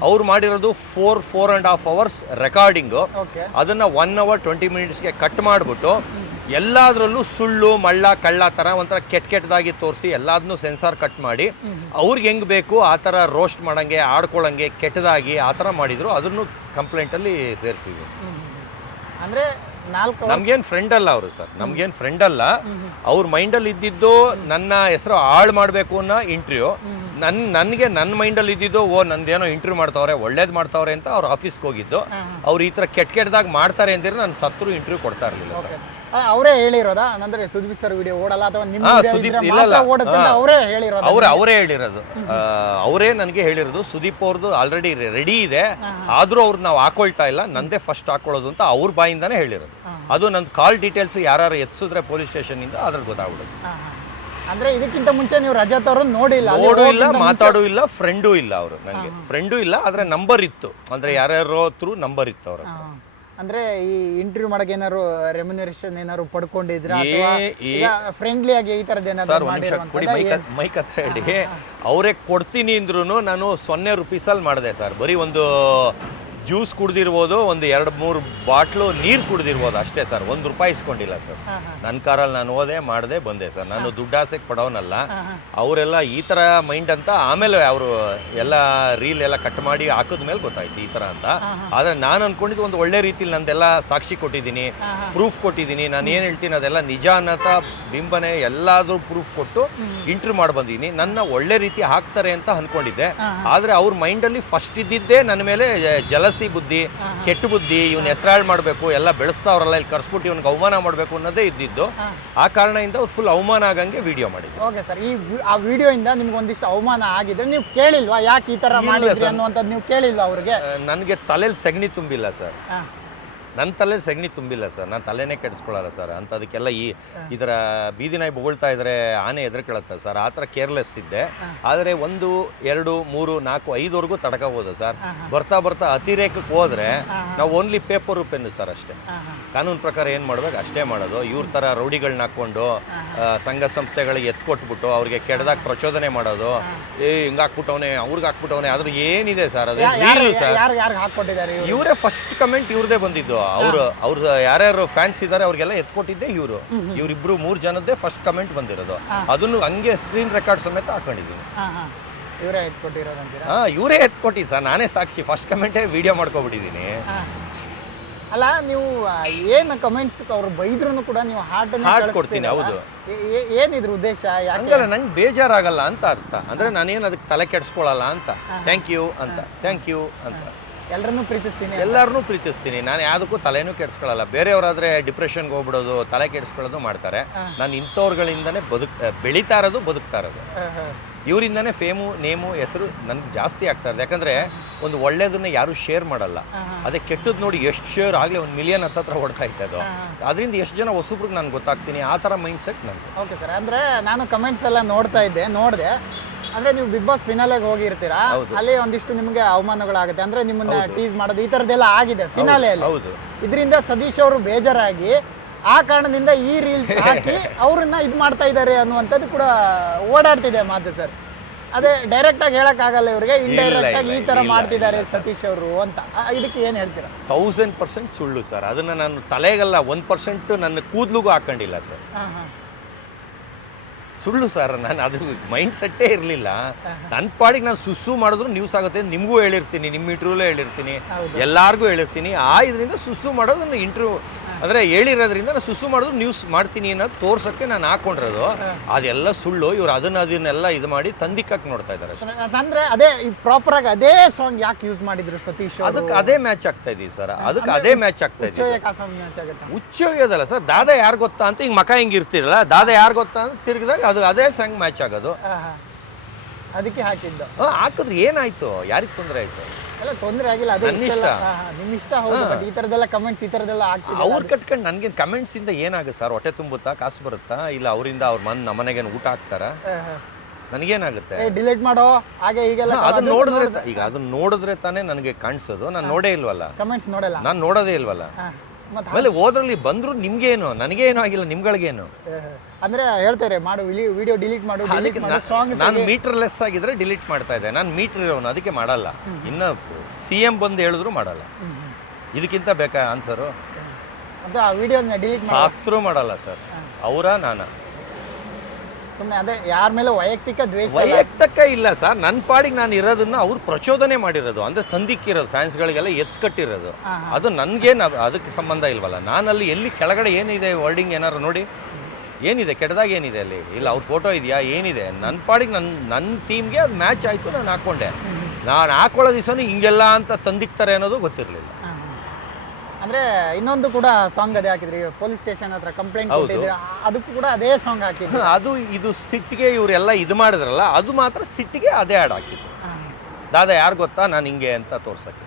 ಅವ್ರು ಮಾಡಿರೋದು 4.5 hours ರೆಕಾರ್ಡಿಂಗು, ಅದನ್ನು 1 hour 20 minutesಗೆ ಕಟ್ ಮಾಡಿಬಿಟ್ಟು ಎಲ್ಲದರಲ್ಲೂ ಸುಳ್ಳು ಮಳ್ಳ ಕಳ್ಳ ಥರ ಒಂಥರ ಕೆಟ್ಟದಾಗಿ ತೋರಿಸಿ ಎಲ್ಲದನ್ನೂ ಸೆನ್ಸಾರ್ ಕಟ್ ಮಾಡಿ ಅವ್ರಿಗೆ ಹೆಂಗೆ ಬೇಕು ಆ ಥರ ರೋಸ್ಟ್ ಮಾಡಂಗೆ ಆಡ್ಕೊಳ್ಳಂಗೆ ಕೆಟ್ಟದಾಗಿ ಆ ಥರ ಮಾಡಿದ್ರು. ಅದನ್ನು ಕಂಪ್ಲೇಂಟಲ್ಲಿ ಸೇರಿಸಿದ್ವಿ. ಅಂದರೆ ನಮ್ಗೇನು ಫ್ರೆಂಡ್ ಅಲ್ಲ ಅವರು ಸರ್, ನಮ್ಗೇನು ಫ್ರೆಂಡ್ ಅಲ್ಲ. ಅವ್ರ ಮೈಂಡಲ್ಲಿ ಇದ್ದಿದ್ದು ನನ್ನ ಹೆಸರು ಹಾಳು ಮಾಡಬೇಕು ಅನ್ನೋ ಇಂಟರ್ವ್ಯೂ. ನನಗೆ ನನ್ನ ಮೈಂಡಲ್ಲಿ ಇದ್ದಿದ್ದು ನಂದೇನೋ ಇಂಟರ್ವ್ಯೂ ಮಾಡ್ತಾವ್ರೆ, ಒಳ್ಳೇದು ಮಾಡ್ತಾವ್ರೆ ಅಂತ ಅವ್ರ ಆಫೀಸ್ಗೆ ಹೋಗಿದ್ದು. ಅವ್ರು ಈ ಥರ ಕೆಟ್ಟದಾಗಿ ಮಾಡ್ತಾರೆ ಅಂದಿದ್ರೆ ನಾನು ಸತ್ರು ಇಂಟರ್ವ್ಯೂ ಕೊಡ್ತಾ ಇರಲಿಲ್ಲ ಸರ್. ಅವರೇ ಹೇಳಿರೋದಾ? ಅಂದ್ರೆ ಸುದೀಪ್ ಸರ್ ವಿಡಿಯೋ ಓಡಲ್ಲ ಅಥವಾ ನಿಮ್ಮ ಅವರೇ ಹೇಳಿರೋದು? ಅವರೇ ಹೇಳಿರೋದು, ಅವರೇ ನನಗೆ ಹೇಳಿರೋದು. ಸುದೀಪ್ ಅವ್ರದ್ದು ಆಲ್ರೆಡಿ ರೆಡಿ ಇದೆ, ಆದ್ರೂ ಅವ್ರು ನಾವು ಹಾಕೊಳ್ತಾ ಇಲ್ಲ, ನಂದೇ ಫಸ್ಟ್ ಹಾಕೊಳ್ಳೋದು ಅಂತ ಅವ್ರ ಬಾಯಿಂದಾನೇ ಹೇಳಿರೋದು. ಅದು ನನ್ನ ಕಾಲ್ ಡೀಟೇಲ್ಸ್ ಯಾರು ಎತ್ಸಿದ್ರೆ ಪೊಲೀಸ್ ಸ್ಟೇಷನ್ ಇಂದ ಅದ್ರಲ್ಲಿ ಗೊತ್ತಾಗ್ಬಿಡೋದು. ಅಂದ್ರೆ ಇದಕ್ಕಿಂತ ಮುಂಚೆ ನೀವು ರಜತ್ ಅವರು ನೋಡಿಲ್ಲ, ಮಾತಾಡೂ ಇಲ್ಲ, ಫ್ರೆಂಡೂ ಇಲ್ಲ. ಅವರು ನನಗೆ ಫ್ರೆಂಡೂ ಇಲ್ಲ, ಆದ್ರೆ ನಂಬರ್ ಇತ್ತು, ಅಂದ್ರೆ ಯಾರ್ಯಾರೋ ಥ್ರೂ ನಂಬರ್ ಇತ್ತು ಅವ್ರ. ಅಂದ್ರೆ ಈ ಇಂಟರ್ವ್ಯೂ ಮಾಡಕ್ಕೆ ಏನಾದ್ರು ರೆಮ್ಯುನರೇಷನ್ ಏನಾದ್ರು ಪಡ್ಕೊಂಡಿದ್ರ ಅಥವಾ ಫ್ರೆಂಡ್ಲಿ ಆಗಿ ಈ ತರದ್ ಏನಾದ್ರು ಮೈಕ್ ಹತ್ರ ಹೇಳಿ ಅವರೇ ಕೊಡ್ತೀನಿ ಅಂದ್ರೂ ನಾನು 0 ರೂಪೀಸಲ್ಲಿ ಮಾಡಿದೆ ಸರ್. ಬರೀ ಒಂದು ಜ್ಯೂಸ್ ಕುಡ್ದಿರ್ಬೋದು, ಒಂದು 2-3 ಬಾಟ್ಲು ನೀರು ಕುಡ್ದಿರ್ಬೋದು ಅಷ್ಟೇ ಸರ್. 1 ರೂಪಾಯಿ ಇಸ್ಕೊಂಡಿಲ್ಲ ಸರ್. ನನ್ನ ಕಾರಲ್ಲಿ ನಾನು ಹೋದೆ, ಮಾಡಿದೆ, ಬಂದೆ ಸರ್. ನಾನು ದುಡ್ಡಾಸೆಗೆ ಪಡೋನಲ್ಲ. ಅವರೆಲ್ಲ ಈ ಥರ ಮೈಂಡ್ ಅಂತ ಆಮೇಲೆ ಅವರು ಎಲ್ಲ ರೀಲ್ ಎಲ್ಲ ಕಟ್ ಮಾಡಿ ಹಾಕಿದ್ಮೇಲೆ ಗೊತ್ತಾಯ್ತು ಈ ಥರ ಅಂತ. ಆದರೆ ನಾನು ಅಂದ್ಕೊಂಡಿದ್ದು ಒಂದು ಒಳ್ಳೆ ರೀತಿಲಿ ನಂದೆಲ್ಲ ಸಾಕ್ಷಿ ಕೊಟ್ಟಿದ್ದೀನಿ, ಪ್ರೂಫ್ ಕೊಟ್ಟಿದ್ದೀನಿ. ನಾನು ಏನು ಹೇಳ್ತೀನಿ ಅದೆಲ್ಲ ನಿಜ ಅನ್ನತ ಬಿಂಬನೆ ಎಲ್ಲಾದ್ರೂ ಪ್ರೂಫ್ ಕೊಟ್ಟು ಇಂಟರ್ವ್ಯೂ ಮಾಡಿ ಬಂದಿದ್ದೀನಿ. ನನ್ನ ಒಳ್ಳೆ ರೀತಿ ಹಾಕ್ತಾರೆ ಅಂತ ಅಂದ್ಕೊಂಡಿದ್ದೆ. ಆದರೆ ಅವ್ರ ಮೈಂಡಲ್ಲಿ ಫಸ್ಟ್ ಇದ್ದಿದ್ದೇ ನನ್ನ ಮೇಲೆ ಬುದ್ಧಿ, ಕೆಟ್ಟ ಬುದ್ಧಿ, ಇವ್ನ ಹೆಸರಾಳು ಮಾಡಬೇಕು, ಎಲ್ಲ ಬೆಳೆಸ್ತಾವ್ರಲ್ಲ, ಇಲ್ಲಿ ಕರ್ಸ್ಬಿಟ್ಟು ಇವ್ನಿಗೆ ಅವಮಾನ ಮಾಡಬೇಕು ಅನ್ನೋದೇ ಇದ್ದಿದ್ದು. ಆ ಕಾರಣದಿಂದ ಅವ್ರು ಫುಲ್ ಅವಮಾನ ಆಗಂಗೆ ವಿಡಿಯೋ ಮಾಡಿದ್ರು. ಓಕೆ ಸರ್, ಆ ವಿಡಿಯೋ ಇಂದ ನಿಮ್ಗೆ ಒಂದಿಷ್ಟು ಅವಮಾನ ಆಗಿದ್ರೆ ನೀವು ಕೇಳಿಲ್ವಾ ಯಾಕೆ ಈ ತರ ಮಾಡಿದ್ರಿ ಅನ್ನುವಂಥದ್ದು? ನೀವು ಕೇಳಿಲ್ವಾ ಅವ್ರಿಗೆ? ನನಗೆ ತಲೆಯಲ್ಲಿ ಸಗಣಿ ತುಂಬಿಲ್ಲ ಸರ್. ನನ್ನ ತಲೆ ಸೆಗಣಿ ತುಂಬಿಲ್ಲ ಸರ್, ನಾನು ತಲೆನೇ ಕೆಡಿಸ್ಕೊಳ್ಳಲ್ಲ ಸರ್. ಅಂಥದಕ್ಕೆಲ್ಲ ಈ ಥರ ಬೀದಿ ನಾಯಿ ಬೊಗಳ್ತಾ ಇದ್ರೆ ಆನೆ ಎದುರ್ಕೊಳತ್ತೆ ಸರ್, ಆ ಥರ ಕೇರ್ಲೆಸ್ ಇದ್ದೆ. ಆದರೆ 1, 2, 3, 4, 5ವರೆಗೂ ತಡ್ಕೋಬೋದು ಸರ್. ಬರ್ತಾ ಬರ್ತಾ ಅತಿರೇಕಕ್ಕೆ ಹೋದರೆ ನಾವು ಓನ್ಲಿ ಪೇಪರು ಪೆನ್ನು ಸರ್ ಅಷ್ಟೇ. ಕಾನೂನು ಪ್ರಕಾರ ಏನು ಮಾಡ್ಬೇಕು ಅಷ್ಟೇ ಮಾಡೋದು. ಇವ್ರ ಥರ ರೌಡಿಗಳನ್ನ ಹಾಕ್ಕೊಂಡು ಸಂಘ ಸಂಸ್ಥೆಗಳಿಗೆ ಎತ್ಕೊಟ್ಬಿಟ್ಟು ಅವ್ರಿಗೆ ಕೆಟ್ಟದಾಗ ಪ್ರಚೋದನೆ ಮಾಡೋದು, ಹಿಂಗಾಕ್ಬಿಟ್ಟವನೆ ಅವ್ರಿಗೆ ಹಾಕ್ಬಿಟ್ಟವನೆ, ಅದ್ರ ಏನಿದೆ ಸರ್ ಅದು ರೀಲು ಸರ್. ಯಾರು ಹಾಕ್ಕೊಟ್ಟಿದ್ದಾರೆ? ಇವರೇ ಫಸ್ಟ್ ಕಮೆಂಟ್ ಇವ್ರದೇ ಬಂದಿದ್ದು. ಅವ್ರು ಯಾರ್ಯಾರು ಫ್ಯಾನ್ಸ್ ಇದ್ದಾರೆ ಅವ್ರಿಗೆಲ್ಲ ಎತ್ಕೊಟ್ಟಿದ್ದೆ ಇವರಿಬ್ರು 3 ಜನದ್ದೇ ಫಸ್ಟ್ ಕಮೆಂಟ್ ಬಂದಿರೋದು. ಅದನ್ನು ಹಂಗೆ ಸ್ಕ್ರೀನ್ ರೆಕಾರ್ಡ್ ಸಮೇತ ಹಾಕೊಂಡಿದ್ದೀನಿ. ಇವರೇ ಎತ್ಕೊಟ್ಟಿರೋದಂತೀರಾ? ಇವರೇ ಎತ್ಕೊಟ್ಟಿದ್ದು ಸರ್, ನಾನೇ ಸಾಕ್ಷಿ. First ಕಮೆಂಟೇ video ಮಾಡ್ಕೊಬಿಟ್ಟಿದ್ದೀನಿ. ಅಲ್ಲ, ನೀವು ಏನು ಕಮೆಂಟ್ಸ್ ಅವ್ರು ಬೈದ್ರೂ ಕೂಡ ನೀವು ಹಾರ್ಟ್ ಕೊಡ್ತೀನಿ. ಹೌದು. ಏನಿದ್ರ ಉದ್ದೇಶ? ಹಂಗಲ್ಲ, ನಂಗೆ ಬೇಜಾರಾಗಲ್ಲ ಅಂತ ಅರ್ಥ. ಅಂದ್ರೆ ನಾನೇನು ಅದಕ್ಕೆ ತಲೆ ಕೆಡಿಸ್ಕೊಳ್ಳಲ್ಲ ಅಂತ. ಥ್ಯಾಂಕ್ ಯು ಅಂತ ಎಲ್ಲರನ್ನೂ ಪ್ರೀತಿಸ್ತೀನಿ, ಎಲ್ಲರನ್ನೂ ಪ್ರೀತಿಸ್ತೀನಿ. ನಾನು ಯಾವುದಕ್ಕೂ ತಲೆನೂ ಕೆಡಿಸ್ಕೊಳ್ಳಲ್ಲ. ಬೇರೆಯವರಾದ್ರೆ ಡಿಪ್ರೆಷನ್ಗೆ ಹೋಗ್ಬಿಡೋದು, ತಲೆ ಕೆಡಿಸ್ಕೊಳ್ಳೋದು ಮಾಡ್ತಾರೆ. ನಾನು ಇಂಥವ್ರುಗಳಿಂದನೇ ಬೆಳೀತಾ ಇರೋದು, ಬದುಕ್ತಾ ಇರೋದು. ಇವರಿಂದನೇ ಫೇಮು, ನೇಮು, ಹೆಸರು ನನಗೆ ಜಾಸ್ತಿ ಆಗ್ತಾ ಇದೆ. ಯಾಕಂದರೆ ಒಂದು ಒಳ್ಳೇದನ್ನ ಯಾರು ಶೇರ್ ಮಾಡಲ್ಲ, ಅದೇ ಕೆಟ್ಟದ್ದು ನೋಡಿ ಎಷ್ಟು ಶೇರ್ ಆಗಲಿ 1 ಮಿಲಿಯನ್ ಹತ್ರ ಹೊಡ್ತಾ ಇತ್ತು. ಅದರಿಂದ ಎಷ್ಟು ಜನ ಹೊಸಬ್ರಿಗೆ ನಾನು ಗೊತ್ತಾಗ್ತೀನಿ. ಆ ಥರ ಮೈಂಡ್ ಸೆಟ್ ನನಗೆ. Okay sir. ಅಂದರೆ ನಾನು ಕಮೆಂಟ್ಸ್ ಎಲ್ಲ ನೋಡಿದೆ. ಅಂದ್ರೆ ನೀವು ಬಿಗ್ ಬಾಸ್ ಫಿನಾಲೆಗೆ ಹೋಗಿರ್ತೀರಾ, ಅಲ್ಲಿ ಒಂದಿಷ್ಟು ನಿಮಗೆ ಅವಮಾನಗಳಾಗುತ್ತೆ. ಅಂದ್ರೆ ನಿಮ್ಮನ್ನ ಟೀಸ್ ಮಾಡೋದು ಈ ಥರದ್ದೆಲ್ಲ ಆಗಿದೆ ಫಿನಾಲೆಯಲ್ಲಿ. ಇದರಿಂದ ಸತೀಶ್ ಅವರು ಬೇಜಾರಾಗಿ ಆ ಕಾರಣದಿಂದ ಈ ರೀಲ್ಸ್ ಹಾಕಿ ಅವ್ರನ್ನ ಇದು ಮಾಡ್ತಾ ಇದ್ದಾರೆ ಅನ್ನುವಂಥದ್ದು ಕೂಡ ಓಡಾಡ್ತಿದೆ ಮಾತು ಸರ್. ಅದೇ ಡೈರೆಕ್ಟ್ ಆಗಿ ಹೇಳಕ್ಕಾಗಲ್ಲ ಇವ್ರಿಗೆ, ಇಂಡೈರೆಕ್ಟ್ ಆಗಿ ಈ ತರ ಮಾಡ್ತಿದ್ದಾರೆ ಸತೀಶ್ ಅವರು ಅಂತ. ಇದಕ್ಕೆ ಏನು ಹೇಳ್ತೀರಾ? 1000% ಸುಳ್ಳು ಸರ್. ಅದನ್ನ ನಾನು ತಲೆಗಲ್ಲ 1% ನನ್ನ ಕೂದಲಿಗೂ ಹಾಕೊಂಡಿಲ್ಲ ಸರ್. ಸುಳ್ಳು ಸರ್. ನಾನು ಅದು ಮೈಂಡ್ ಸೆಟ್ಟೇ ಇರಲಿಲ್ಲ. ನನ್ನ ಪಾಡಿಗೆ ನಾನು ಸುಸ್ಸು ಮಾಡಿದ್ರು ನ್ಯೂಸ್ ಆಗುತ್ತೆ, ನಿಮಗೂ ಹೇಳಿರ್ತೀನಿ, ನಿಮ್ಮ ಇಂಟರ್ವ್ಯೂಲೇ ಹೇಳಿರ್ತೀನಿ, ಎಲ್ಲಾರ್ಗೂ ಹೇಳಿರ್ತೀನಿ. ಇದರಿಂದ ಸುಸ್ಸು ಮಾಡೋದು ಇಂಟರ್ವ್ಯೂ ಅಂದರೆ ಹೇಳಿರೋದ್ರಿಂದ ನಾನು ಸುಸ್ಸು ಮಾಡೋದು ನ್ಯೂಸ್ ಮಾಡ್ತೀನಿ ಅನ್ನೋದು ತೋರ್ಸೋಕ್ಕೆ ನಾನು ಹಾಕೊಂಡಿರೋದು. ಅದೆಲ್ಲ ಸುಳ್ಳು. ಇವ್ರು ಅದನ್ನೆಲ್ಲ ಇದು ಮಾಡಿ ತಂದಿಕ್ಕಕ್ಕೆ ನೋಡ್ತಾ ಇದ್ದಾರೆ. ಅಂದ್ರೆ ಅದೇ ಪ್ರಾಪರ್ ಆಗಿ ಅದೇ ಸಾಂಗ್ ಯಾಕೆ ಯೂಸ್ ಮಾಡಿದ್ರು ಸತೀಶ್? ಅದಕ್ಕೆ ಅದೇ ಮ್ಯಾಚ್ ಆಗ್ತಾ ಇದೀವಿ ಸರ್. ಅದಕ್ಕೆ ಅದೇ ಮ್ಯಾಚ್ ಆಗ್ತಾ ಇದೆ. ಹುಚ್ಚೋಗ್ಯದಲ್ಲ ಸರ್. ದಾದಾ ಯಾರು ಗೊತ್ತಾ ಅಂತ ಹಿಂಗೆ ಮಕ ಹಿಂಗೆ ಇರ್ತಿರಲ್ಲ, ದಾದಾ ಯಾರು ಗೊತ್ತಾ ಅಂತ ತಿರುಗಿದಾಗ ಅದು ಅದೇ ಸಾಂಗ್ ಮ್ಯಾಚ್ ಆಗೋದು. ಅದಕ್ಕೆ ಹಾಕಿದ್ದು. ಹಾಕಿದ್ರೆ ಏನಾಯ್ತು? ಯಾರಿಗೆ ತೊಂದರೆ ಆಯ್ತು? ಎಲ್ಲ ತೊಂದರೆ ಆಗಿಲ್ಲ, ಅದೇ ಇಷ್ಟ. ನಿಮ್ಮ ಇಷ್ಟ. ಹೌದು, ಬಟ್ ಈ ಥರದ್ದೆಲ್ಲ ಕಮೆಂಟ್ಸ್ ಈ ಥರದ್ದೆಲ್ಲ ಆಗ್ತಿದೆ. ಅವ್ರು ಕಟ್ಕೊಂಡು ನನಗೆ ಕಮೆಂಟ್ಸ್ ಇಂದ ಏನಾಗುತ್ತೆ ಸರ್? ಹೊಟ್ಟೆ ತುಂಬುತ್ತಾ? ಕಾಸು ಬರುತ್ತಾ? ಇಲ್ಲ ಅವರಿಂದ ಅವ್ರ ನಮ್ಮನೆಗೆ ಊಟ ಹಾಕ್ತಾರ? ನನಗೇನಾಗುತ್ತೆ? ಡಿಲೀಟ್ ಮಾಡೋ ಹಾಗೆ ಈಗೆಲ್ಲ ಅದನ್ನ ನೋಡಿದ್ರೆ ಈಗ ಅದನ್ನ ನೋಡಿದ್ರೆ ತಾನೇ ನನಗೆ ಕಾಣಿಸೋದು. ನಾನು ನೋಡೇ ಇಲ್ವಲ್ಲ, ಕಮೆಂಟ್ಸ್ ನೋಡಲ್ಲ, ನಾನು ನೋಡೋದೇ ಇಲ್ವಲ್ಲ. ಆಮೇಲೆ ಹೋದ್ರಲ್ಲಿ ಬಂದ್ರು ನಿಮ್ಗೇನು, ನನಗೇನು ಆಗಿಲ್ಲ, ನಿಮ್ಗಳಿಗೇನು? ಅಂದ್ರೆ ಹೇಳ್ತಾರೆ ಮಾಡು ವಿಡಿಯೋ ಡಿಲೀಟ್ ಮಾಡು, ಸಾಂಗ್. ನಾನು ಮೀಟರ್ ಲೆಸ್ ಆಗಿದ್ರೆ ಡಿಲೀಟ್ ಮಾಡ್ತಾ ಇದ್ದೆ. ನಾನು ಮೀಟರ್ ಇರೋನು, ಅದಕ್ಕೆ ಮಾಡಲ್ಲ. ಇನ್ನು CM ಬಂದು ಹೇಳಿದ್ರು ಮಾಡಲ್ಲ. ಇದಕ್ಕಿಂತ ಬೇಕಾ ಆನ್ಸರು? ವಿಡಿಯೋನ ಡಿಲೀಟ್ ಸಾತ್ರು ಮಾಡಲ್ಲ ಸರ್. ನಾನಾ ಸುಮ್ಮನೆ ಅದೇ ಯಾರ ಮೇಲೆ ವೈಯಕ್ತಿಕ ಇಲ್ಲ ಸರ್. ನನ್ನ ಪಾಡಿಗೆ ನಾನು ಇರೋದನ್ನ ಅವ್ರು ಪ್ರಚೋದನೆ ಮಾಡಿರೋದು, ಅಂದ್ರೆ ತಂದಿಕ್ಕಿರೋದು, ಫ್ಯಾನ್ಸ್ಗಳಿಗೆಲ್ಲ ಎತ್ಕಟ್ಟಿರೋದು. ಅದು ನನಗೇನು ಅದಕ್ಕೆ ಸಂಬಂಧ ಇಲ್ವಲ್ಲ. ನಾನಲ್ಲಿ ಎಲ್ಲಿ ಕೆಳಗಡೆ ಏನಿದೆ ವರ್ಡಿಂಗ್ ಏನಾರು ನೋಡಿ, ಏನಿದೆ ಕೆಟ್ಟದಾಗ ಏನಿದೆ ಅಲ್ಲಿ? ಇಲ್ಲ ಅವ್ರ ಫೋಟೋ ಇದೆಯಾ? ಏನಿದೆ? ನನ್ನ ಪಾಡಿಗೆ ನನ್ನ ಟೀಮ್ಗೆ ಅದು ಮ್ಯಾಚ್ ಆಯಿತು, ನಾನು ಹಾಕ್ಕೊಂಡೆ. ನಾನು ಹಾಕೊಳ್ಳೋ ದಿವಸನೂ ಹಿಂಗೆಲ್ಲ ಅಂತ ತಂದಿಕ್ತಾರೆ ಅನ್ನೋದು ಗೊತ್ತಿರಲಿಲ್ಲ. ಅಂದ್ರೆ ಇನ್ನೊಂದು ಕೂಡ ಸಾಂಗ್ ಅದೇ ಹಾಕಿದ್ರಿ, ಪೊಲೀಸ್ ಸ್ಟೇಷನ್ ಹತ್ರ ಕಂಪ್ಲೇಂಟ್ ಕೊಟ್ಟಿದ್ದೀರಾ, ಅದಕ್ಕೂ ಕೂಡ ಅದೇ ಸಾಂಗ್ ಹಾಕಿದ್ರು. ಅದು ಇದು ಸಿಟ್ಟಿಗೆ ಇವರೆಲ್ಲ ಇದು ಮಾಡಿದ್ರಲ್ಲ, ಅದು ಮಾತ್ರ ಸಿಟ್ಟಿಗೆ ಅದೇ ಹಾಡು ಹಾಕಿದ್ರು. ದಾದಾ ಯಾರು ಗೊತ್ತಾ ನಾನು ಹಿಂಗೆ ಅಂತ ತೋರ್ಸಕ್ಕೆ.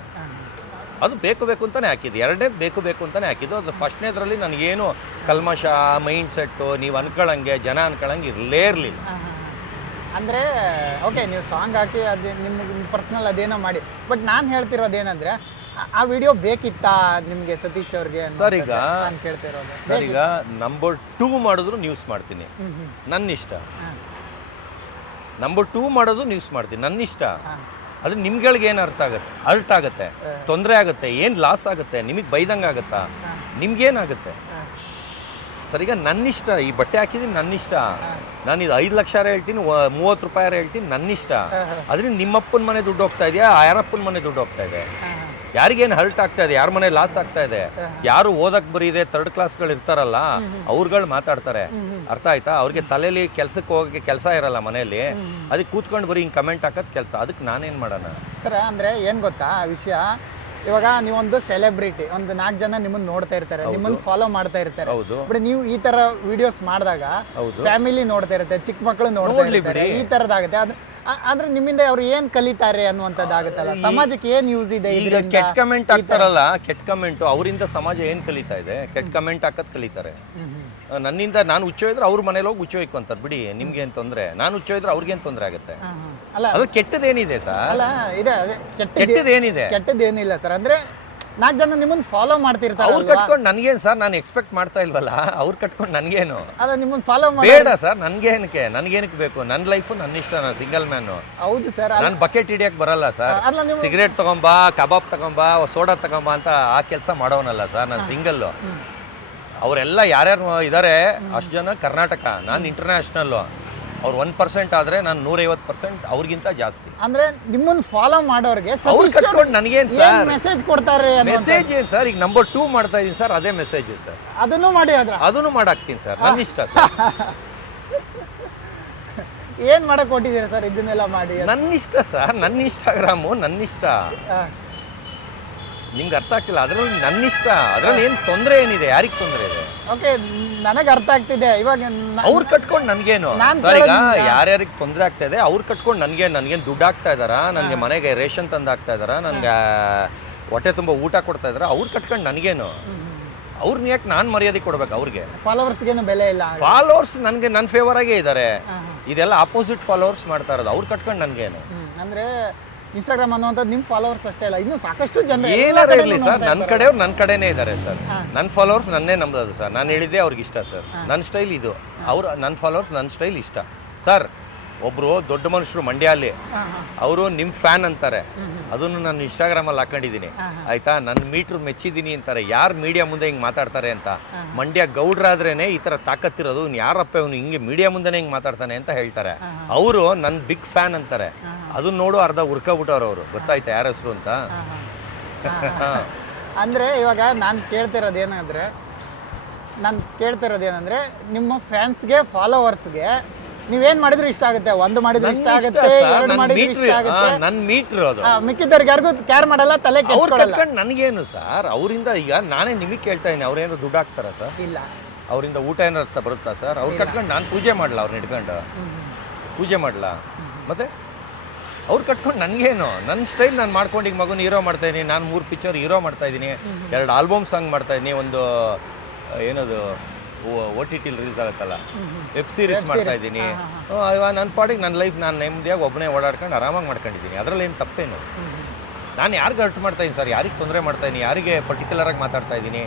ಅದು ಬೇಕು ಅಂತಾನೆ ಹಾಕಿದ್ದು. ಎರಡನೇದು ಬೇಕು ಅಂತಾನೆ ಹಾಕಿದ್ದು. ಅದು ಫಸ್ಟ್ನೇದ್ರಲ್ಲಿ ನನಗೇನು ಕಲ್ಮಶ ಮೈಂಡ್ ಸೆಟ್ಟು ನೀವು ಅನ್ಕೊಳ್ಳಂಗೆ ಜನ ಅನ್ಕೊಳ್ಳಂಗೆ ಇರಲೇ ಇರಲಿಲ್ಲ. ಅಂದರೆ ಓಕೆ, ನೀವು ಸಾಂಗ್ ಹಾಕಿ ಅದೇ ನಿಮ್ಮ ಪರ್ಸ್ನಲ್ ಅದೇನೋ ಮಾಡಿ, ಬಟ್ ನಾನು ಹೇಳ್ತಿರೋದೇನಂದ್ರೆ ಆ ವಿಡಿಯೋ ಬೇಕಿತ್ತಾ ನಿಮಗೆ ಸತೀಶ್ ಅವ್ರಿಗೆ? ಸರ್ ಈಗ ನಾನು ಕೇಳ್ತಿರೋದು ಸರ್, ಈಗ ನಂಬರ್ 2 ಮಾಡಿದ್ರು ನ್ಯೂಸ್ ಮಾಡ್ತೀನಿ, ನನ್ನ ಇಷ್ಟ. ನಂಬರ್ 2 ಮಾಡೋದು ನ್ಯೂಸ್ ಮಾಡ್ತೀನಿ, ನನ್ನ ಇಷ್ಟ. ಅದು ನಿಮ್ಗಳಿಗೆ ಏನು ಅರ್ಟ್ ಆಗುತ್ತೆ, ತೊಂದರೆ ಆಗುತ್ತೆ, ಏನು ಲಾಸ್ ಆಗುತ್ತೆ, ನಿಮಗೆ ಬೈದಂಗೆ ಆಗುತ್ತಾ, ನಿಮ್ಗೇನಾಗುತ್ತೆ ಸರ್? ಈಗ ನನ್ನಿಷ್ಟ. ಈ ಬಟ್ಟೆ ಹಾಕಿದ್ದೀನಿ, ನನ್ನಿಷ್ಟ. ನಾನು ಇದು 5 ಲಕ್ಷ ಹೇಳ್ತೀನಿ, 30 ರೂಪಾಯಿ ಹೇಳ್ತೀನಿ, ನನ್ನಿಷ್ಟ. ಅದರಿಂದ ನಿಮ್ಮಪ್ಪನ ಮನೆ ದುಡ್ಡು ಹೋಗ್ತಾ ಇದೆಯಾ, ಯಾರಪ್ಪನ ಮನೆ ದುಡ್ಡು ಹೋಗ್ತಾ ಇದೆ? ಯಾರಿಗೇನು ಹರ್ಟ್ ಆಗ್ತಾ ಇದೆ, ಯಾರ ಮನೆ ಲಾಸ್ ಆಗ್ತಾ ಇದೆ? ಯಾರು ಓದಕ್ ಬರೀದೆ 3rd ಕ್ಲಾಸ್ಗಳು ಇರ್ತಾರಲ್ಲ, ಅವ್ರುಗಳು ಮಾತಾಡ್ತಾರೆ. ಅರ್ಥ ಆಯ್ತಾ? ಅವ್ರಿಗೆ ತಲೆಯಲ್ಲಿ ಕೆಲ್ಸಕ್ಕೆ ಹೋಗಕ್ಕೆ ಕೆಲಸ ಇರಲ್ಲ ಮನೆಯಲ್ಲಿ, ಅದಕ್ಕೆ ಕೂತ್ಕೊಂಡು ಬರೀ ಹಿಂಗೆ ಕಮೆಂಟ್ ಹಾಕೋದು ಕೆಲಸ. ಅದಕ್ಕೆ ನಾನೇನು ಮಾಡೋಣ ಸರ್? ಅಂದರೆ ಏನು ಗೊತ್ತಾ ಆ ವಿಷಯ, ಇವಾಗ ನೀವೊಂದು ಸೆಲೆಬ್ರಿಟಿ, ಒಂದು 4 ಜನ ನಿಮ್ಮನ್ನ ನೋಡ್ತಾ ಇರ್ತಾರೆ, ನಿಮ್ಮನ್ನ ಫಾಲೋ ಮಾಡ್ತಾ ಇರ್ತಾರೆ. ಹೌದು. ಬಟ್ ನೀವು ಈ ತರ ವಿಡಿಯೋಸ್ ಮಾಡಿದಾಗ ಫ್ಯಾಮಿಲಿ ನೋಡ್ತಾ ಇರುತ್ತೆ, ಚಿಕ್ಕ ಮಕ್ಕಳು ನೋಡ್ತಾ ಇರ್ತಾರೆ, ಈ ತರದಾಗುತ್ತೆ. ಅದು ಅಂದ್ರೆ ನಿಮ್ಮಿಂದ ಅವ್ರು ಏನ್ ಕಲಿತಾರೆ ಅನ್ನುವಂಥದ್ದಾಗುತ್ತಲ್ಲ, ಸಮಾಜಕ್ಕೆ ಏನ್ ಯೂಸ್ ಇದೆ ಈಗ ಇದರಿಂದ? ಕೆಟ್ಟ ಕಮೆಂಟ್ ಹಾಕ್ತಾರಲ್ಲ, ಕೆಟ್ಟ ಕಮೆಂಟ್ ಅವರಿಂದ ಸಮಾಜ ಏನ್ ಕಲಿತಾ ಇದೆ? ಕೆಟ್ಟ ಕಮೆಂಟ್ ಹಾಕದ್ ಕಲಿತಾರೆ. ನನ್ನಿಂದ ನಾನು ಹುಚ್ಚೋಯ್ದ್ರೆ ಅವ್ರ ಮನೇಲಿ ಹೋಗಿ ಹುಚ್ಚೋಯ್ಕೊಂತಾರೆ, ಬಿಡಿ ನಿಮ್ಗೆ ಏನ್ ತೊಂದ್ರೆ, ನಾನು ಹುಚ್ಚೋಯ್ದ್ರೆ ಅವ್ರಿಗೇನ್ ತೊಂದ್ರೆ ಆಗುತ್ತೆ? ಅಲ್ಲ ಅದು ಕೆಟ್ಟದೇನಿದೆ ಸರ್? ಅಲ್ಲ ಇದೆ ಅದೇ ಕೆಟ್ಟದೇನಿದೆ? ಕೆಟ್ಟದ್ದೇನಿಲ್ಲ ಸರ್. ಅಂದ್ರೆ 4 ಜನ ನಿಮ್ಮನ್ನ ಫಾಲೋ ಮಾಡ್ತಿರ್ತಾರೆ. ಅವ್ರು ಕಟ್ಕೊಂಡು ನನ್ಗೇನು ಸರ್? ನಾನು ಎಕ್ಸ್ಪೆಕ್ಟ್ ಮಾಡ್ತಾ ಇಲ್ವಲ್ಲ, ಅವ್ರು ಕಟ್ಕೊಂಡು ನನ್ಗೇನು? ಅಲ್ಲ ನಿಮ್ಮನ್ನ ಫಾಲೋ ಮಾಡಿ ಬೇಡ ಸರ್, ನನ್ಗೇನಕ್ಕೆ ಬೇಕು? ನನ್ನ ಲೈಫು ನನ್ನ ಇಷ್ಟ, ನಾನು ಸಿಂಗಲ್ ಮ್ಯಾನು. ಹೌದು ಸರ್. ನಾನು ಬಕೆಟ್ ಹಿಡಿಯಕ್ಕೆ ಬರಲ್ಲ ಸರ್. ಅಲ್ಲ ನೀವು ಸಿಗರೇಟ್ ತಗೊಂಬಾ, ಕಬಾಬ್ ತಗೊಂಬಾ, ಸೋಡಾ ತಗೊಂಬಾ ಅಂತ ಆ ಕೆಲಸ ಮಾಡೋನಲ್ಲ ಸರ್. ನಾನು ಸಿಂಗಲ್ಲು. ಅವರೆಲ್ಲ ಯಾರ್ಯಾರು ಇದ್ದಾರೆ ಅಷ್ಟು ಜನ ಕರ್ನಾಟಕ, ನಾನು ಇಂಟರ್ನ್ಯಾಷನಲ್ಲು. ಅವ್ರು 1% ಆದ್ರೆ ನಾನು 150% ಅವ್ರಿಗಿಂತ ಜಾಸ್ತಿ. ಅಂದ್ರೆ ನಿಮ್ಮನ್ನ ಫಾಲೋ ಮಾಡೋರಿಗೆ ಅವ್ರು ಕಟ್ಕೊಂಡು ನನಗೇನು ಸರ್ ಮೆಸೇಜ್ ಕೊಡ್ತಾರೆ? ಮೆಸೇಜ್ ಏನು ಸರ್? ಈಗ ನಂಬರ್ 2 ಮಾಡ್ತಾ ಇದೀನಿ ಸರ್, ಅದೇ ಮೆಸೇಜ್ ಸರ್. ಅದನ್ನು ಮಾಡಿ ಅದನ್ನು ಮಾಡಾಕ್ತೀನಿ ಸರ್, ನನ್ನ ಇಷ್ಟ ಸರ್. ಏನ್ ಮಾಡಕ್ ಕೊಟ್ಟಿದ್ದೀರಾ ಸರ್ ಇದನ್ನೆಲ್ಲ ಮಾಡಿ? ನನ್ನ ಇಷ್ಟ ಸರ್, ನನ್ನ ಇನ್ಸ್ಟಾಗ್ರಾಮು ನನ್ನ ಇಷ್ಟ. ನಿಮ್ಗೆ ಅರ್ಥ ಆಗ್ತಿಲ್ಲ, ಅದ್ರಲ್ಲಿ ನನ್ನ ಇಷ್ಟ. ಅದ್ರಲ್ಲಿ ಏನು ತೊಂದರೆ ಏನಿದೆ? ಯಾರಿಗೆ ತೊಂದರೆ ಇದೆ? ಓಕೆ, ನನಗೆ ಅರ್ಥ ಆಗ್ತಿದೆ. ಇವಾಗ ಅವ್ರು ಕಟ್ಕೊಂಡು ನನ್ಗೇನು ಸರ್? ಈಗ ಯಾರ್ಯಾರಿಗೆ ತೊಂದರೆ ಆಗ್ತಾ ಇದೆ ಅವ್ರು ಕಟ್ಕೊಂಡು ನನ್ಗೇನು ದುಡ್ಡು ಹಾಕ್ತಾ ಇದಾರಾ? ನನಗೆ ಮನೆಗೆ ರೇಷನ್ ತಂದು ಹಾಕ್ತಾ ಇದಾರಾ? ನನಗೆ ಹೊಟ್ಟೆ ತುಂಬ ಊಟ ಕೊಡ್ತಾ ಇದಾರಾ? ಅವ್ರು ಕಟ್ಕೊಂಡು ನನಗೇನು? ಅವ್ರನ್ನ ಯಾಕೆ ನಾನು ಮರ್ಯಾದೆ ಕೊಡ್ಬೇಕು ಅವ್ರಿಗೆ? ಫಾಲೋವರ್ಸ್ಗೇನು ಬೆಲೆ ಇಲ್ಲ. ಫಾಲೋವರ್ಸ್ ನನಗೆ ನನ್ನ ಫೇವರ್ ಆಗೇ ಇದ್ದಾರೆ. ಇದೆಲ್ಲ ಆಪೋಸಿಟ್ ಫಾಲೋವರ್ಸ್ ಮಾಡ್ತಾ ಇರೋದು. ಅವ್ರು ಕಟ್ಕೊಂಡು ನನಗೇನು? ಅಂದ್ರೆ ಇನ್ಸ್ಟಾಗ್ರಾಮ್ ಅನ್ನುವಂಥದ್ದು ನಿಮ್ಮ ಫಾಲೋವರ್ಸ್ ಅಷ್ಟೇ ಅಲ್ಲ, ಇನ್ನೂ ಸಾಕಷ್ಟು ಜನ ಏನಾರ ಇರಲಿ ಸರ್, ನನ್ನ ಕಡೆಯವ್ರು ನನ್ನ ಕಡೆನೇ ಇದ್ದಾರೆ ಸರ್. ನನ್ನ ಫಾಲೋವರ್ಸ್ ನನ್ನೇ ನಂಬೋದು ಸರ್. ನಾನು ಹೇಳಿದ್ದೆ ಅವ್ರಿಗೆ ಇಷ್ಟ ಸರ್, ನನ್ನ ಸ್ಟೈಲ್ ಇದು. ಅವ್ರು ನನ್ನ ಫಾಲೋವರ್ಸ್ ನನ್ನ ಸ್ಟೈಲ್ ಇಷ್ಟ ಸರ್. ಒಬ್ರು ದೊಡ್ಡ ಮನುಷ್ಯರು ಮಂಡ್ಯಲ್ಲಿ, ಅವರು ನಿಮ್ಮ ಫ್ಯಾನ್ ಅಂತಾರೆ. ಅದನ್ನು ನಾನು ಇನ್ಸ್ಟಾಗ್ರಾಮಲ್ಲಿ ಹಾಕೊಂಡಿದ್ದೀನಿ ಆಯ್ತಾ. ನನ್ನ ಮೀಟ್ರ್ ಮೆಚ್ಚಿದ್ದೀನಿ ಅಂತಾರೆ. ಯಾರು ಮೀಡಿಯಾ ಮುಂದೆ ಹಿಂಗೆ ಮಾತಾಡ್ತಾರೆ ಅಂತ? ಮಂಡ್ಯ ಗೌಡ್ರಾದ್ರೇನೆ ಈ ಥರ ತಾಕತ್ತಿರೋದು. ಯಾರಪ್ಪ ಇವನು ಹಿಂಗೆ ಮೀಡಿಯಾ ಮುಂದೆನೇ ಹಿಂಗೆ ಮಾತಾಡ್ತಾನೆ ಅಂತ ಹೇಳ್ತಾರೆ. ಅವರು ನನ್ನ ಬಿಗ್ ಫ್ಯಾನ್ ಅಂತಾರೆ. ಅದನ್ನ ನೋಡು ಅರ್ಧ ಉರ್ಕೊಬಿಟ್ಟವ್ರು ಅವರು. ಗೊತ್ತಾಯ್ತಾ ಯಾರ ಹೆಸರು ಅಂತ? ಅಂದರೆ ಇವಾಗ ನಾನು ಕೇಳ್ತಿರೋದೇನಂದ್ರೆ ನಿಮ್ಮ ಫ್ಯಾನ್ಸ್ಗೆ ಫಾಲೋವರ್ಸ್ಗೆ ನೀವೇನ್ ಮಾಡಿದ್ರು ಇಷ್ಟ ಆಗುತ್ತೆ. ಒಂದು ಮಾಡಿದ್ರು ಇಷ್ಟ ಆಗುತ್ತೆ, ಎರಡು ಮಾಡಿದ್ರು ಇಷ್ಟ ಆಗುತ್ತೆ. ನನ್ನ ಮೀಟ್ರ್ ಅದು. ಮಿಕ್ಕಿದವ್ರಿಗೆ ಯಾರಿಗೂ ಕೇರ್ ಮಾಡಲ್ಲ, ತಲೆ ಕೆಡಿಸ್ಕೊಳ್ಳಲ್ಲ. ನನಗೇನು ಸರ್ ಅವರಿಂದ? ಈಗ ನಾನೇ ನಿಮಗೆ ಕೇಳ್ತಾ ಇದ್ದೀನಿ, ಅವ್ರೇನಾದ್ರು ದುಡ್ಡು ಹಾಕ್ತಾರ ಸರ್? ಇಲ್ಲ. ಅವರಿಂದ ಊಟ ಏನಾರು ಬರುತ್ತಾ ಸರ್? ಅವ್ರು ಕಟ್ಕೊಂಡು ನಾನು ಪೂಜೆ ಮಾಡಲ್ಲ, ಅವ್ರನ್ನ ಇಟ್ಕೊಂಡು ಪೂಜೆ ಮಾಡಲ್ಲ. ಮತ್ತೆ ಅವ್ರು ಕಟ್ಕೊಂಡು ನನಗೇನು? ನನ್ನ ಸ್ಟೈಲ್ ನಾನು ಮಾಡ್ಕೊಂಡು ಈಗ ಮಗನ ಹೀರೋ ಮಾಡ್ತಾ ಇದ್ದೀನಿ. ನಾನು 3 ಪಿಕ್ಚರ್ ಹೀರೋ ಮಾಡ್ತಾ ಇದ್ದೀನಿ, 2 ಆಲ್ಬಮ್ ಸಾಂಗ್ ಮಾಡ್ತಾ ಇದ್ದೀನಿ, ಒಂದು ಏನದು OTT ರಿಲೀಸ್ ಆಗುತ್ತಲ್ಲ, ವೆಬ್ ಸೀರೀಸ್ ಮಾಡ್ತಾ ಇದ್ದೀನಿ. ನನ್ನ ಪಾಡಿಗೆ ನನ್ನ ಲೈಫ್ ನಾನು ನೆಮ್ಮದಿಯಾಗಿ ಒಬ್ಬನೇ ಓಡಾಡ್ಕೊಂಡು ಆರಾಮಾಗಿ ಮಾಡ್ಕೊಂಡಿದ್ದೀನಿ. ಅದರಲ್ಲಿ ಏನು ತಪ್ಪೇನು? ನಾನು ಯಾರಿಗೆ ಹರ್ಟ್ ಮಾಡ್ತಾ ಇದ್ದೀನಿ ಸರ್? ಯಾರಿಗೆ ತೊಂದರೆ ಮಾಡ್ತಾ ಇದ್ದೀನಿ? ಯಾರಿಗೆ ಪರ್ಟಿಕ್ಯುಲರಾಗಿ ಮಾತಾಡ್ತಾ ಇದ್ದೀನಿ?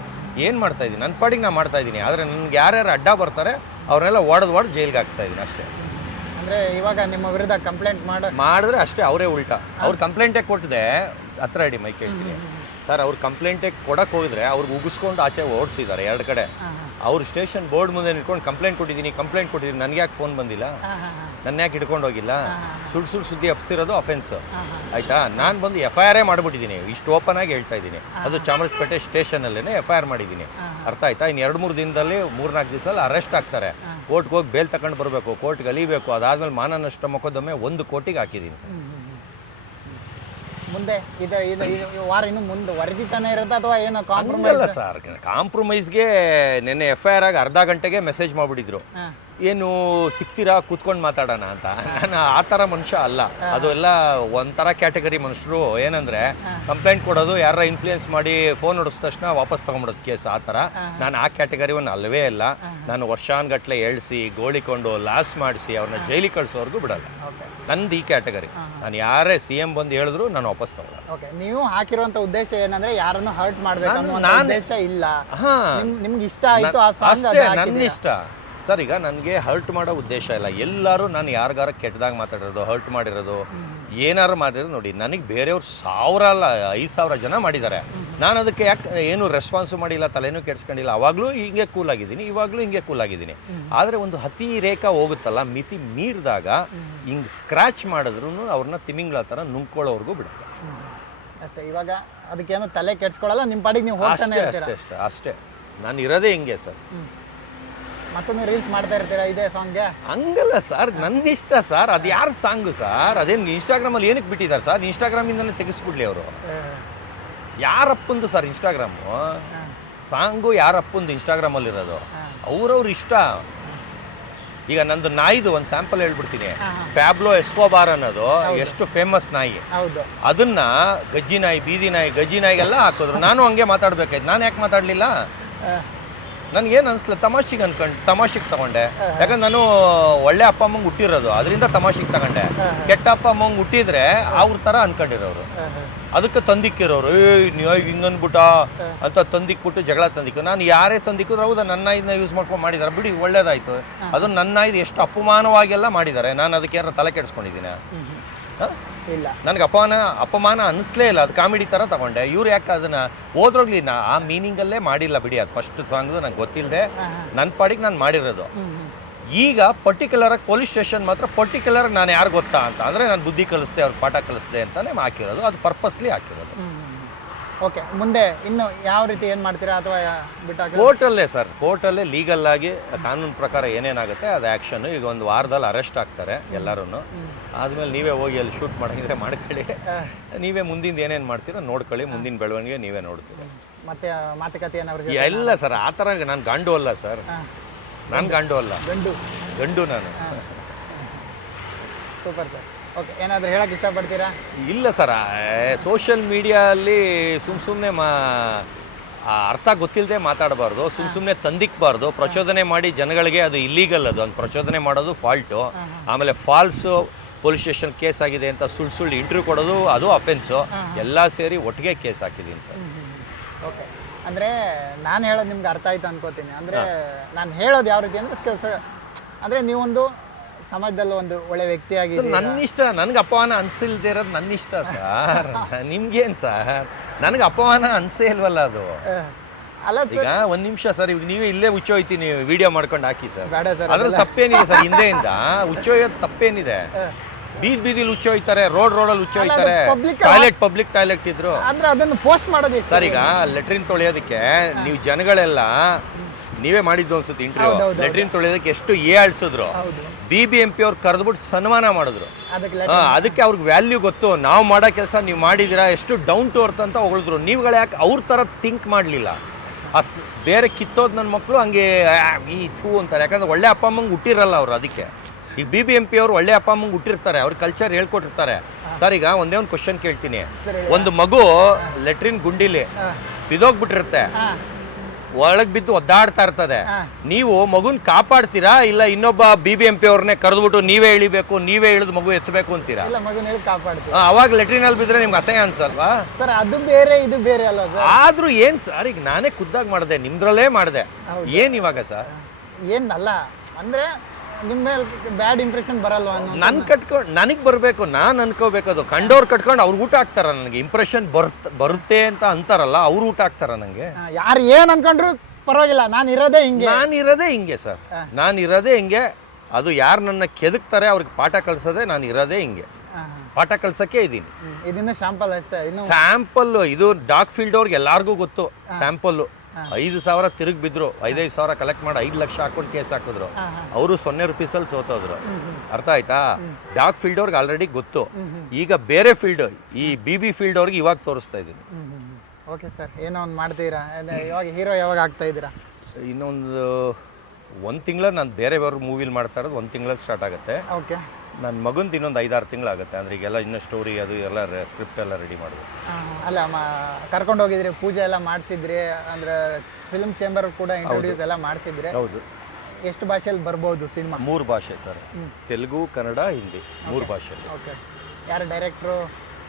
ಏನು ಮಾಡ್ತಾ ಇದ್ದೀನಿ? ನನ್ನ ಪಾಡಿಗೆ ನಾನು ಮಾಡ್ತಾ ಇದ್ದೀನಿ. ಆದರೆ ನನಗೆ ಯಾರ್ಯಾರು ಅಡ್ಡ ಬರ್ತಾರೆ ಅವ್ರನ್ನೆಲ್ಲ ಒಡೆದು ಜೈಲಿಗೆ ಹಾಕ್ಸ್ತಾ ಇದ್ದೀನಿ ಅಷ್ಟೇ. ಅಂದರೆ ಇವಾಗ ನಿಮ್ಮ ವಿರುದ್ಧ ಕಂಪ್ಲೇಂಟ್ ಮಾಡಿದ್ರೆ ಅಷ್ಟೇ ಅವರೇ ಉಲ್ಟಾ. ಅವ್ರು ಕಂಪ್ಲೇಂಟೇ ಕೊಟ್ಟಿದೆ, ಹತ್ರ ಇಡಿ ಮೈ ಕೇಳ್ತೀನಿ ಸರ್. ಅವ್ರು ಕಂಪ್ಲೇಂಟೇ ಕೊಡಕ್ಕೆ ಹೋಗಿದ್ರೆ ಅವ್ರಿಗೆ ಉಗಿಸ್ಕೊಂಡು ಆಚೆ ಓಡಿಸಿದ್ದಾರೆ 2 ಕಡೆ. ಅವ್ರು ಸ್ಟೇಷನ್ ಬೋರ್ಡ್ ಮುಂದೆ ನಿಂತ್ಕೊಂಡು ಕಂಪ್ಲೇಂಟ್ ಕೊಟ್ಟಿದ್ದೀನಿ ನನಗೆ ಯಾಕೆ ಫೋನ್ ಬಂದಿಲ್ಲ, ನನ್ನ ಯಾಕೆ ಹಿಡ್ಕೊಂಡು ಹೋಗಿಲ್ಲ? ಸುಳ್ಳು ಸುದ್ದಿ ಹಬ್ಸಿರೋದು ಅಫೆನ್ಸ್ ಆಯ್ತಾ. ನಾನು ಬಂದು FIR ಮಾಡಿಬಿಟ್ಟಿದ್ದೀನಿ. ಇಷ್ಟು ಓಪನ್ ಆಗಿ ಹೇಳ್ತಾ ಇದ್ದೀನಿ. ಅದು ಚಾಮರಾಜಪೇಟೆ ಸ್ಟೇಷನಲ್ಲೇ FIR ಮಾಡಿದ್ದೀನಿ. ಅರ್ಥ ಆಯ್ತಾ? ಇನ್ನು 2-3 ದಿನದಲ್ಲಿ 3-4 ದಿವಸದಲ್ಲಿ ಅರೆಸ್ಟ್ ಆಗ್ತಾರೆ. ಕೋರ್ಟ್ಗೆ ಹೋಗಿ ಬೇಲ್ ತಗೊಂಡು ಬರಬೇಕು, ಕೋರ್ಟ್ಗೆ ಅಲಿಬೇಕು. ಅದಾದ್ಮೇಲೆ ಮಾನ ನಷ್ಟ ಮೊಕದ್ದಮೆ 1 ಕೋಟಿಗೆ ಹಾಕಿದ್ದೀನಿ ಸರ್. ಮುಂದೆ ವಾರ ಇನ್ನು ಮುಂದೆ ವರದಿತಾನೆ ಇರುತ್ತೆ ಅಥವಾ ಏನೋ ಕಾಂಪ್ರಮೈಸ್? ಅಲ್ಲ ಸರ್, ಕಾಂಪ್ರಮೈಸ್ಗೆ ನಿನ್ನೆ FIR ಆಗಿ ಅರ್ಧ ಗಂಟೆಗೆ ಮೆಸೇಜ್ ಮಾಡಿಬಿಟ್ಟಿದ್ರು. ಏನು ಸಿಗ್ತೀರಾ ಕೂತ್ಕೊಂಡು ಮಾತಾಡೋಣ ಅಂತ. ನಾನು ಆ ಥರ ಮನುಷ್ಯ ಅಲ್ಲ. ಅದು ಎಲ್ಲ ಒಂಥರ ಕ್ಯಾಟಗರಿ ಮನುಷ್ಯರು. ಏನಂದರೆ ಕಂಪ್ಲೇಂಟ್ ಕೊಡೋದು, ಯಾರ ಇನ್ಫ್ಲೂಯೆನ್ಸ್ ಮಾಡಿ ಫೋನ್ ಹೊಡಿಸಿದ ತಕ್ಷಣ ವಾಪಸ್ ತೊಗೊಂಬಿಡೋದು ಕೇಸ್. ಆ ಥರ ನಾನು ಆ ಕ್ಯಾಟಗರಿವನ್ನು ಅಲ್ಲವೇ ಅಲ್ಲ. ನಾನು ವರ್ಷಾನ್ಗಟ್ಲೆ ಎಳ್ಸಿ ಗೋಳಿಕೊಂಡು ಲಾಸ್ ಮಾಡಿಸಿ ಅವ್ರನ್ನ ಜೈಲಿಗೆ ಕಳಿಸೋವರೆಗೂ ಬಿಡಲ್ಲ. ನಂದು ಈ ಕ್ಯಾಟಗರಿ. ನಾನು ಯಾರೇ CM ಬಂದು ಹೇಳಿದ್ರು ನಾನು ವಾಪಸ್ ತಗೊಳ್ಳಲ್ಲ. ಓಕೆ, ನೀವು ಹಾಕಿರುವಂತ ಉದ್ದೇಶ ಏನಂದ್ರೆ ಯಾರನ್ನು ಹರ್ಟ್ ಮಾಡ್ಬೇಕು ಅನ್ನೋ ಉದ್ದೇಶ ಇಲ್ಲ. ನಿಮ್ಗೆ ಇಷ್ಟ ಆಯ್ತು ಆ ಸಾಂಗ್, ಅಷ್ಟೇ ನನ್ನ ಇಷ್ಟ ಸರ್. ಈಗ ನನಗೆ ಹರ್ಟ್ ಮಾಡೋ ಉದ್ದೇಶ ಇಲ್ಲ. ಎಲ್ಲರೂ ನಾನು ಯಾರಿಗಾರ ಕೆಟ್ಟದಾಗ ಮಾತಾಡಿರೋದು, ಹರ್ಟ್ ಮಾಡಿರೋದು, ಏನಾರು ಮಾಡಿರೋದು ನೋಡಿ. ನನಗೆ ಬೇರೆಯವ್ರು 1000 ಅಲ್ಲ 5000 ಜನ ಮಾಡಿದ್ದಾರೆ. ನಾನು ಅದಕ್ಕೆ ಯಾಕೆ ಏನು ರೆಸ್ಪಾನ್ಸು ಮಾಡಿಲ್ಲ, ತಲೆನೂ ಕೆಡ್ಸ್ಕೊಂಡಿಲ್ಲ. ಅವಾಗಲೂ ಹಿಂಗೆ ಕೂಲಾಗಿದ್ದೀನಿ, ಇವಾಗಲೂ ಹಿಂಗೆ ಕೂಲಾಗಿದ್ದೀನಿ. ಆದರೆ ಒಂದು ಅತಿರೇಕ ಹೋಗುತ್ತಲ್ಲ, ಮಿತಿ ಮೀರಿದಾಗ ಹಿಂಗೆ ಸ್ಕ್ರ್ಯಾಚ್ ಮಾಡಿದ್ರು ಅವ್ರನ್ನ ತಿಮಿಂಗ್ಳ ಥರ ನುಂಗ್ಕೊಳ್ಳೋವರೆಗೂ ಬಿಡಲ್ಲ ಅಷ್ಟೇ. ಇವಾಗ ಅದಕ್ಕೇನು ತಲೆ ಕೆಡ್ಸ್ಕೊಳ್ಳಲ್ಲ, ನಿಮ್ಮ ಪಾಡಿಗೆ ನೀವು ಹೋಗ್ತಾನೆ ಇರ್ತೀರಾ. ಅಷ್ಟೇ ನಾನು ಇರೋದೇ ಹಿಂಗೆ ಸರ್. ಮತ್ತೊಂದು ರೀಲ್ಸ್ ಮಾಡ್ತಾ ಇರ್ತೀರಾ ಇದೇ ಸಾಂಗ್ಗೆ? ಹಂಗಲ್ಲ ಸರ್, ನನ್ನ ಇಷ್ಟ ಸರ್. ಅದು ಯಾರು ಸಾಂಗು ಸರ್? ಅದೇನು ಇನ್ಸ್ಟಾಗ್ರಾಮಲ್ಲಿ ಏನಕ್ಕೆ ಬಿಟ್ಟಿದ್ದಾರೆ ಸರ್? ಇನ್ಸ್ಟಾಗ್ರಾಮಿಂದನೇ ತೆಗೆಸ್ಬಿಡ್ಲಿ ಅವರು. ಯಾರಪ್ಪಂದು ಸರ್ ಇನ್ಸ್ಟಾಗ್ರಾಮು ಸಾಂಗು ಯಾರಪ್ಪಂದು ಇನ್ಸ್ಟಾಗ್ರಾಮಲ್ಲಿರೋದು ಅವ್ರವ್ರ ಇಷ್ಟ. ಈಗ ನಂದು ನಾಯಿದು ಒಂದು ಸ್ಯಾಂಪಲ್ ಹೇಳ್ಬಿಡ್ತೀನಿ. ಫ್ಯಾಬ್ಲೋ ಎಸ್ಕೋಬಾರ್ ಅನ್ನೋದು ಎಷ್ಟು ಫೇಮಸ್ ನಾಯಿ, ಅದನ್ನ ಗಜ್ಜಿ ನಾಯಿ, ಬೀದಿ ನಾಯಿ, ಗಜ್ಜಿ ನಾಯಿಗೆಲ್ಲ ಹಾಕಿದ್ರು. ನಾನು ಹಂಗೆ ಮಾತಾಡ್ಬೇಕಾಯ್ತು. ನಾನು ಯಾಕೆ ಮಾತಾಡಲಿಲ್ಲ? ನನಗೇನು ಅನಿಸ್ಲ, ತಮಾಷೆಗೆ ತಮಾಷೆಗೆ ತಗೊಂಡೆ. ಯಾಕಂದ್ರೆ ನಾನು ಒಳ್ಳೆ ಅಪ್ಪ ಅಮ್ಮಂಗೆ ಹುಟ್ಟಿರೋದು, ಅದರಿಂದ ತಮಾಷೆಗೆ ತಗೊಂಡೆ. ಕೆಟ್ಟ ಅಪ್ಪ ಅಮ್ಮಂಗೆ ಹುಟ್ಟಿದ್ರೆ ಅವ್ರ ಥರ ಅನ್ಕೊಂಡಿರೋರು, ಅದಕ್ಕೆ ತಂದಿಕ್ಕಿರೋರು, ನೀವು ಹಿಂಗನ್ಬಿಟ್ಟ ಅಂತ ತಂದಿಕ್ಬಿಟ್ಟು ಜಗಳ ತಂದಿಕ್ಕು. ನಾನು ಯಾರೇ ತಂದಿಕ್ಕಿದ್ರು ಹೌದಾ ನನ್ನ ಇದನ್ನ ಯೂಸ್ ಮಾಡ್ಕೊಂಡು ಮಾಡಿದಾರೆ ಬಿಡಿ, ಒಳ್ಳೇದಾಯ್ತು. ಅದು ನನ್ನ ಇದು ಎಷ್ಟು ಅಪಮಾನವಾಗೆಲ್ಲ ಮಾಡಿದ್ದಾರೆ. ನಾನು ಅದಕ್ಕೆ ಯಾರು ತಲೆ ಕೆಡಿಸ್ಕೊಂಡಿದ್ದೀನಿ? ಇಲ್ಲ, ನನಗೆ ಅಪಮಾನ ಅನಿಸ್ಲೇ ಇಲ್ಲ. ಅದು ಕಾಮಿಡಿ ಥರ ತಗೊಂಡೆ. ಇವ್ರು ಯಾಕೆ ಅದನ್ನ ಓದ್ರೋಗ್ಲಿ, ನಾ ಆ ಮೀನಿಂಗಲ್ಲೇ ಮಾಡಿಲ್ಲ ಬಿಡಿ. ಅದು ಫಸ್ಟ್ ಸಾಂಗ್ದು ನಂಗೆ ಗೊತ್ತಿಲ್ಲದೆ ನನ್ನ ಪಾಡಿಗೆ ನಾನು ಮಾಡಿರೋದು. ಈಗ ಪರ್ಟಿಕ್ಯುಲರಾಗಿ ಪೊಲೀಸ್ ಸ್ಟೇಷನ್ ಮಾತ್ರ ಪರ್ಟಿಕ್ಯುಲರ್ ನಾನು ಯಾರು ಗೊತ್ತಾ ಅಂತ ಅಂದರೆ ನಾನು ಬುದ್ಧಿ ಕಲಿಸ್ದೆ, ಅವ್ರಿಗೆ ಪಾಠ ಕಲಿಸ್ದೆ ಅಂತಲೇ ಹಾಕಿರೋದು. ಅದು ಪರ್ಪಸ್ಲಿ ಹಾಕಿರೋದು. ಓಕೆ, ಮುಂದೆ ಇನ್ನು ಯಾವ ರೀತಿ ಏನು ಮಾಡ್ತೀರಾ ಅಥವಾ ಬಿಟ್ಟಾಗ? ಕೋರ್ಟಲ್ಲೇ ಸರ್, ಕೋರ್ಟಲ್ಲೇ ಲೀಗಲ್ ಆಗಿ ಕಾನೂನು ಪ್ರಕಾರ ಏನೇನಾಗುತ್ತೆ ಅದು ಆ್ಯಕ್ಷನ್. ಈಗ ಒಂದು ವಾರದಲ್ಲಿ ಅರೆಸ್ಟ್ ಆಗ್ತಾರೆ ಎಲ್ಲರೂ. ಆದಮೇಲೆ ನೀವೇ ಹೋಗಿ ಅಲ್ಲಿ ಶೂಟ್ ಮಾಡಂಗಿದ್ರೆ ಮಾಡ್ಕೊಳ್ಳಿ, ನೀವೇ ಮುಂದಿನ ಏನೇನು ಮಾಡ್ತೀರೋ ನೋಡ್ಕೊಳ್ಳಿ, ಮುಂದಿನ ಬೆಳವಣಿಗೆ ನೀವೇ ನೋಡ್ತೀರಿ. ಮತ್ತೆ ಮಾತುಕತೆ ಏನಾದ್ರು? ಎಲ್ಲ ಸರ್, ಆ ಥರ ನಾನು ಗಂಡು ಅಲ್ಲ ಸರ್, ನಾನು ಗಂಡು ಅಲ್ಲ, ಗಂಡು ನಾನು. Super sir. ಓಕೆ, ಏನಾದರೂ ಹೇಳಕ್ಕೆ ಇಷ್ಟಪಡ್ತೀರಾ? ಇಲ್ಲ ಸರ್, ಸೋಷಿಯಲ್ ಮೀಡಿಯಲ್ಲಿ ಸುಮ್ಮನೆ ಅರ್ಥ ಗೊತ್ತಿಲ್ಲದೆ ಮಾತಾಡಬಾರ್ದು, ಸುಮ್ಮನೆ ತಂದಿಕ್ಬಾರ್ದು. ಪ್ರಚೋದನೆ ಮಾಡಿ ಜನಗಳಿಗೆ ಅದು ಇಲ್ಲೀಗಲ್. ಅದು ಹಂಗೆ ಪ್ರಚೋದನೆ ಮಾಡೋದು ಫಾಲ್ಟು. ಆಮೇಲೆ ಫಾಲ್ಸು ಪೊಲೀಸ್ ಸ್ಟೇಷನ್ ಕೇಸ್ ಆಗಿದೆ ಅಂತ ಸುಳ್ಳು ಇಂಟರ್ವ್ಯೂ ಕೊಡೋದು ಅದು ಅಫೆನ್ಸು. ಎಲ್ಲ ಸೇರಿ ಒಟ್ಟಿಗೆ ಕೇಸ್ ಹಾಕಿದ್ದೀನಿ ಸರ್. ಓಕೆ, ಅಂದರೆ ನಾನು ಹೇಳೋದು ನಿಮ್ಗೆ ಅರ್ಥ ಆಯ್ತು ಅನ್ಕೋತೀನಿ. ಅಂದರೆ ನಾನು ಹೇಳೋದು ಯಾವ ರೀತಿ ಅಂದರೆ ಕೆಲಸ, ಅಂದರೆ ನೀವೊಂದು ಸಮಾಜದಲ್ಲಿ ಒಂದು ಒಳ್ಳೆ ವ್ಯಕ್ತಿಯಾಗಿ ನನ್ನ ಇಷ್ಟ. ನನಗೆ ಅಪಮಾನ ಅನಿಸಿಲ್ದೇ ಇರೋದು ನನ್ನ ಇಷ್ಟ ಸರ್. ನಿಮ್ಗೇನು ಸರ್, ನನಗೆ ಅಪಮಾನ ಅನಿಸೇ ಇಲ್ವಲ್ಲ ಅದು. ಅಲ್ಲ ಈಗ ಒಂದು ನಿಮಿಷ ಸರ್, ಈಗ ನೀವೇ ಇಲ್ಲೇ ಹುಚ್ಚೋಯ್ತೀನಿ ವಿಡಿಯೋ ಮಾಡ್ಕೊಂಡು ಹಾಕಿ ಸರ್. ಬೇಡ ಸರ್, ಅದ್ರಲ್ಲಿ ತಪ್ಪೇನಿದೆ ಸರ್? ಹಿಂದೆಯಿಂದ ಹುಚ್ಚೋಯೋದು ತಪ್ಪೇನಿದೆ? ಬೀದಿಲಿ ಹುಚ್ಚೋಯ್ತಾರೆ, ರೋಡಲ್ಲಿ ಹುಚ್ಚೋಯ್ತಾರೆ. ಪಬ್ಲಿಕ್ ಟಾಯ್ಲೆಟ್ ಇದ್ರು ಅಂದ್ರೆ ಅದನ್ನು ಪೋಸ್ಟ್ ಮಾಡೋದು ಸರ್. ಈಗ ಲೆಟ್ರಿನ್ ತೊಳೆಯೋದಕ್ಕೆ ನೀವು ಜನಗಳೆಲ್ಲ ನೀವೇ ಮಾಡಿದ್ದು ಅನ್ಸುತ್ತೆ ಇಂಟರ್ವ್ಯೂ. ಲೆಟ್ರಿನ್ ತೊಳೆಯೋದಕ್ಕೆ ಎಷ್ಟು ಅಳಿಸಿದ್ರು. BBMP ಅವ್ರು ಕರೆದ್ಬಿಟ್ಟು ಸನ್ಮಾನ ಮಾಡಿದ್ರು. ಅದಕ್ಕೆ ಅವ್ರಿಗೆ ವ್ಯಾಲ್ಯೂ ಗೊತ್ತು. ನಾವು ಮಾಡೋ ಕೆಲಸ ನೀವು ಮಾಡಿದಿರಾ, ಎಷ್ಟು ಡೌನ್ ಟು ಅರ್ತ್ ಅಂತ ಹೊಗಳಿದ್ರು. ನೀವುಗಳು ಯಾಕೆ ಅವ್ರ ಥರ ಥಿಂಕ್ ಮಾಡಲಿಲ್ಲ? ಬೇರೆ ಕಿತ್ತೋದು ನನ್ನ ಮಕ್ಕಳು ಹಂಗೆ ಈ ಥೂ ಅಂತಾರೆ. ಯಾಕಂದ್ರೆ ಒಳ್ಳೆ ಅಪ್ಪ ಅಮ್ಮಂಗೆ ಹುಟ್ಟಿರಲ್ಲ ಅವರು. ಅದಕ್ಕೆ ಈಗ BBMP ಅವರು ಒಳ್ಳೆ ಅಪ್ಪ ಅಮ್ಮಂಗೆ ಹುಟ್ಟಿರ್ತಾರೆ, ಅವ್ರ ಕಲ್ಚರ್ ಹೇಳ್ಕೊಟ್ಟಿರ್ತಾರೆ. ಸರ್, ಈಗ ಒಂದೇ ಒಂದು ಕ್ವಶನ್ ಕೇಳ್ತೀನಿ. ಒಂದು ಮಗು ಲೆಟ್ರಿನ್ ಗುಂಡಿಲಿ ಬಿದ್ದೋಗ್ಬಿಟ್ಟಿರುತ್ತೆ, ಒಳಗೆ ಬಿದ್ದು ಒದ್ದಾಡ್ತಾ ಇರ್ತದೆ. ನೀವು ಮಗುನ್ ಕಾಪಾಡ್ತೀರಾ ಇಲ್ಲ ಇನ್ನೊಬ್ಬ BBMP ಅವ್ರನ್ನೇ ಕರೆದ್ಬಿಟ್ಟು ನೀವೇ ಇಳಿಬೇಕು, ನೀವೇ ಇಳಿದು ಮಗು ಎತ್ತಬೇಕು ಅಂತೀರಾ? ಅವಾಗ ಲೆಟ್ರಿನಲ್ಲಿ ಬಿದ್ರೆ ನಿಮ್ಗೆ ಅಸಹ್ಯ ಅನ್ಸಲ್ವಾ ಸರ್? ಅದು ಬೇರೆ ಇದು ಬೇರೆ ಅಲ್ಲ ಸರ್. ಆದ್ರೂ ಏನ್ ಸರ್, ಈಗ ನಾನೇ ಖುದ್ದಾಗಿ ಮಾಡಿದೆ, ನಿಮ್ದ್ರಲ್ಲೇ ಮಾಡಿದೆ. ಏನ್ ಇವಾಗ ಸರ್? ಏನಲ್ಲ ಅಂದ್ರೆ ನಿಮ್ಮ ಮೇಲೆ ಬ್ಯಾಡ್ ಇಂಪ್ರೆಷನ್ ಬರಲ್ವಾ? ನನಗೆ ಬರಬೇಕು, ನಾನು ಅನ್ಕೋಬೇಕು. ಅದು ಕಂಡೋರ್ ಕಟ್ಕೊಂಡು ಅವ್ರು ಊಟ ಹಾಕ್ತಾರ ನನಗೆ. ಇಂಪ್ರೆಷನ್ ಬರುತ್ತೆ ಅಂತ ಅಂತಾರಲ್ಲ, ಅವ್ರು ಊಟ ಹಾಕ್ತಾರ ನನಗೆ. ಯಾರು ಏನ್ ಅನ್ಕೊಂಡ್ರು ಪರವಾಗಿಲ್ಲ, ನಾನು ಇರೋದೇ ಹಿಂಗೆ ಸರ್. ನಾನು ಇರೋದೇ ಹಿಂಗೆ. ಅದು ಯಾರು ನನ್ನ ಕೆದಕ್ತಾರೆ ಅವ್ರಿಗೆ ಪಾಠ ಕಳ್ಸೋದೇ. ನಾನು ಇರೋದೇ ಹಿಂಗೆ, ಪಾಠ ಕಳ್ಸಕ್ಕೆ ಇದ್ದೀನಿ. ಇದನ್ನು ಸ್ಯಾಂಪಲ್ ಅಷ್ಟೇ. ಸ್ಯಾಂಪಲ್ ಇದು ಡಾಗ್ ಫೀಲ್ಡ್ ಅವ್ರಿಗೆ ಎಲ್ಲಾರ್ಗೂ ಗೊತ್ತು. ಸ್ಯಾಂಪಲ್ 5,000 ತಿರುಗಿ ಬಿದ್ರು, 5,000 ಕಲೆಕ್ಟ್ ಮಾಡಿ 5 ಲಕ್ಷ ಹಾಕೊಂಡು ಕೇಸ್ ಹಾಕಿದ್ರು. ಅವರು 0 ರೂಪೀಸಲ್ಲಿ ಸೋತೋದ್ರು. ಅರ್ಥ ಆಯ್ತಾ? ಡಾಗ್ ಫೀಲ್ಡ್ ಅವ್ರಿಗೆ ಆಲ್ರೆಡಿ ಗೊತ್ತು. ಈಗ ಬೇರೆ ಫೀಲ್ಡ್, ಈ BB ಫೀಲ್ಡ್ ಅವ್ರಿಗೆ ಇವಾಗ ತೋರಿಸ್ತಾ ಇದ್ದೀನಿ. ಓಕೆ ಸರ್, ಏನೋ ಒಂದು ಮಾಡ್ತೀರಾ? ಇವಾಗ ಹೀರೋ ಯಾವಾಗ ಆಗ್ತಾ ಇದ್ದೀರಾ? ಇನ್ನೊಂದು 1 ತಿಂಗಳ ನಾನು ಬೇರೆಯವ್ರ ಮೂವಿಲಿ ಮಾಡ್ತಾ ಇರೋದು 1 ತಿಂಗಳಲ್ಲಿ ಸ್ಟಾರ್ಟ್ ಆಗುತ್ತೆ. ಓಕೆ, ನನ್ನ ಮಗಂದು ಇನ್ನೊಂದು 5-6 ತಿಂಗಳಾಗುತ್ತೆ. ಅಂದರೆ ಈಗೆಲ್ಲ ಇನ್ನೂ ಸ್ಟೋರಿ ಅದು ಎಲ್ಲ ಸ್ಕ್ರಿಪ್ಟ್ ಎಲ್ಲ ರೆಡಿ ಮಾಡೋದು. ಅಲ್ಲ, ಕರ್ಕೊಂಡು ಹೋಗಿದ್ರಿ, ಪೂಜೆ ಎಲ್ಲ ಮಾಡಿಸಿದ್ರಿ, ಅಂದ್ರೆ ಫಿಲ್ಮ್ ಚೇಂಬರ್ ಕೂಡ ಇಂಟ್ರೊಡ್ಯೂಸ್ ಎಲ್ಲ ಮಾಡಿಸಿದ್ರಿ. ಹೌದು. ಎಷ್ಟು ಭಾಷೆಯಲ್ಲಿ ಬರ್ಬೋದು ಸಿನಿಮಾ? 3 ಭಾಷೆ ಸರ್, ತೆಲುಗು, ಕನ್ನಡ, ಹಿಂದಿ, 3 ಭಾಷೆಯಲ್ಲಿ. ಓಕೆ, ಯಾರು ಡೈರೆಕ್ಟ್ರು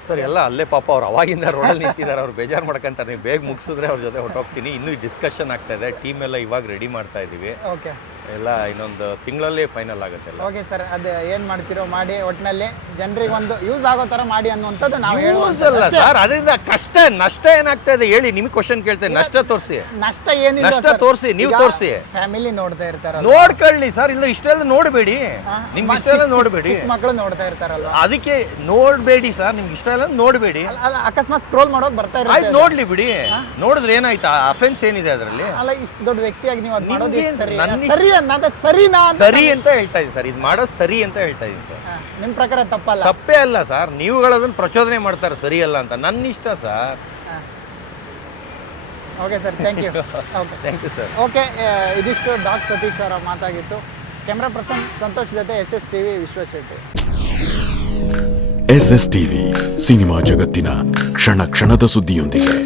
ಸರ್? ಎಲ್ಲ ಅಲ್ಲೇ ಪಾಪ ಅವ್ರು ಅವಾಗಿಂದ ರೋಡಲ್ಲಿ ನಿಂತಿದ್ದಾರೆ. ಅವ್ರು ಬೇಜಾರು ಮಾಡ್ಕೊಂತಾರೆ. ನೀವು ಬೇಗ ಮುಗಿಸಿದ್ರೆ ಅವ್ರ ಜೊತೆ ಹೊರಟೋಗ್ತೀನಿ. ಇನ್ನೂ ಡಿಸ್ಕಷನ್ ಆಗ್ತಾ ಇದೆ, ಟೀಮ್ ಎಲ್ಲ ಇವಾಗ ರೆಡಿ ಮಾಡ್ತಾ ಇದ್ದೀವಿ. ಓಕೆ, ಎಲ್ಲ ಇನ್ನೊಂದು ತಿಂಗಳಲ್ಲಿ ಫೈನಲ್ ಆಗುತ್ತೆ. ಓಕೆ ಸರ್, ಅದು ಏನು ಮಾಡ್ತಿರೋ ಮಾಡಿ, ಒಟ್ಟಿನಲ್ಲಿ ಜನರಿಗೆ ಒಂದು ಯೂಸ್ ಆಗೋ ಥರ ಮಾಡಿ ಅನ್ನುವಂಥದ್ದು ನಾವು ಹೇಳುವುದಲ್ಲ ಸರ್. ಅದರಿಂದ ನಷ್ಟ ಏನಾಗ್ತಾ ಇದೆ ಹೇಳಿ? ನಿಮ್ಗೆ ಕ್ವಶನ್ ಕೇಳ್ತೇನೆ. ನಷ್ಟ ತೋರಿಸಿ. ನಷ್ಟ ಏನಿಲ್ಲ, ನಷ್ಟ ತೋರಿಸಿ, ನೀವು ತೋರಿಸಿ. ಫ್ಯಾಮಿಲಿ ನೋಡ್ತಾ ಇರ್ತಾರಲ್ಲ, ನೋಡ್ಕೊಳ್ಳಿ ಸರ್. ಇಲ್ಲ ಇಷ್ಟೆಲ್ಲ ನೋಡಬೇಡಿ, ನಿಮ್ಗೆ ಇಷ್ಟೆಲ್ಲ ನೋಡಬೇಡಿ. ಮಕ್ಕಳು ನೋಡ್ತಾ ಇರ್ತಾರಲ್ವ, ಅದಕ್ಕೆ ನೋಡಬೇಡಿ ಸರ್. ನಿಮ್ಗೆ ಇಷ್ಟ ಎಲ್ಲ ನೋಡಬೇಡಿ. ಅಲ್ಲ, ಅಕಸ್ಮಾತ್ ಸ್ಕ್ರೋಲ್ ಮಾಡೋಕೆ ಬರ್ತಾ ಇರ್ತಾರೆ, ನೋಡ್ಲಿ ಬಿಡಿ. ನೋಡಿದ್ರೆ ಏನಾಯ್ತಾ? ಅಫೆನ್ಸ್ ಏನಿದೆ ಅದರಲ್ಲಿ? ಅಲ್ಲ, ಇಷ್ಟು ದೊಡ್ಡ ವ್ಯಕ್ತಿಯಾಗಿ ನೀವು ಅದು ಮಾಡೋದು ಸರಿ ಸರಿ ಅಂತ ಹೇಳ್ತಾ ಇದ್ದೀನಿ ಸರ್. ಇದು ಮಾಡೋದು ಸರಿ ಅಂತ ಹೇಳ್ತಾ ಇದ್ದೀನಿ ಸರ್. ನಿಮ್ಮ ಪ್ರಕಾರ ತಪ್ಪಲ್ಲ? ತಪ್ಪೇ ಅಲ್ಲ ಸರ್. ನೀವುಗಳದನ್ನು ಪ್ರಚೋದನೆ ಮಾಡ್ತಾರೆ ಸರಿ ಅಲ್ಲ ಅಂತ. ನನ್ನ ಇಷ್ಟ sir. Okay sir, thank you. Okay thank you sir. Okay, ಇದಿಷ್ಟು ಡಾಕ್ ಸತೀಶ್ ಅವರ ಮಾತಾಗಿತ್ತು. ಕ್ಯಾಮ್ರಾ ಪರ್ಸನ್ ಸಂತೋಷ್ ಜೊತೆ SSTV ವಿಶ್ವಶೆಟ್ಟಿ. SSTV ಸಿನಿಮಾ ಜಗತ್ತಿನ ಕ್ಷಣ ಕ್ಷಣದ ಸುದ್ದಿಯೊಂದಿಗೆ.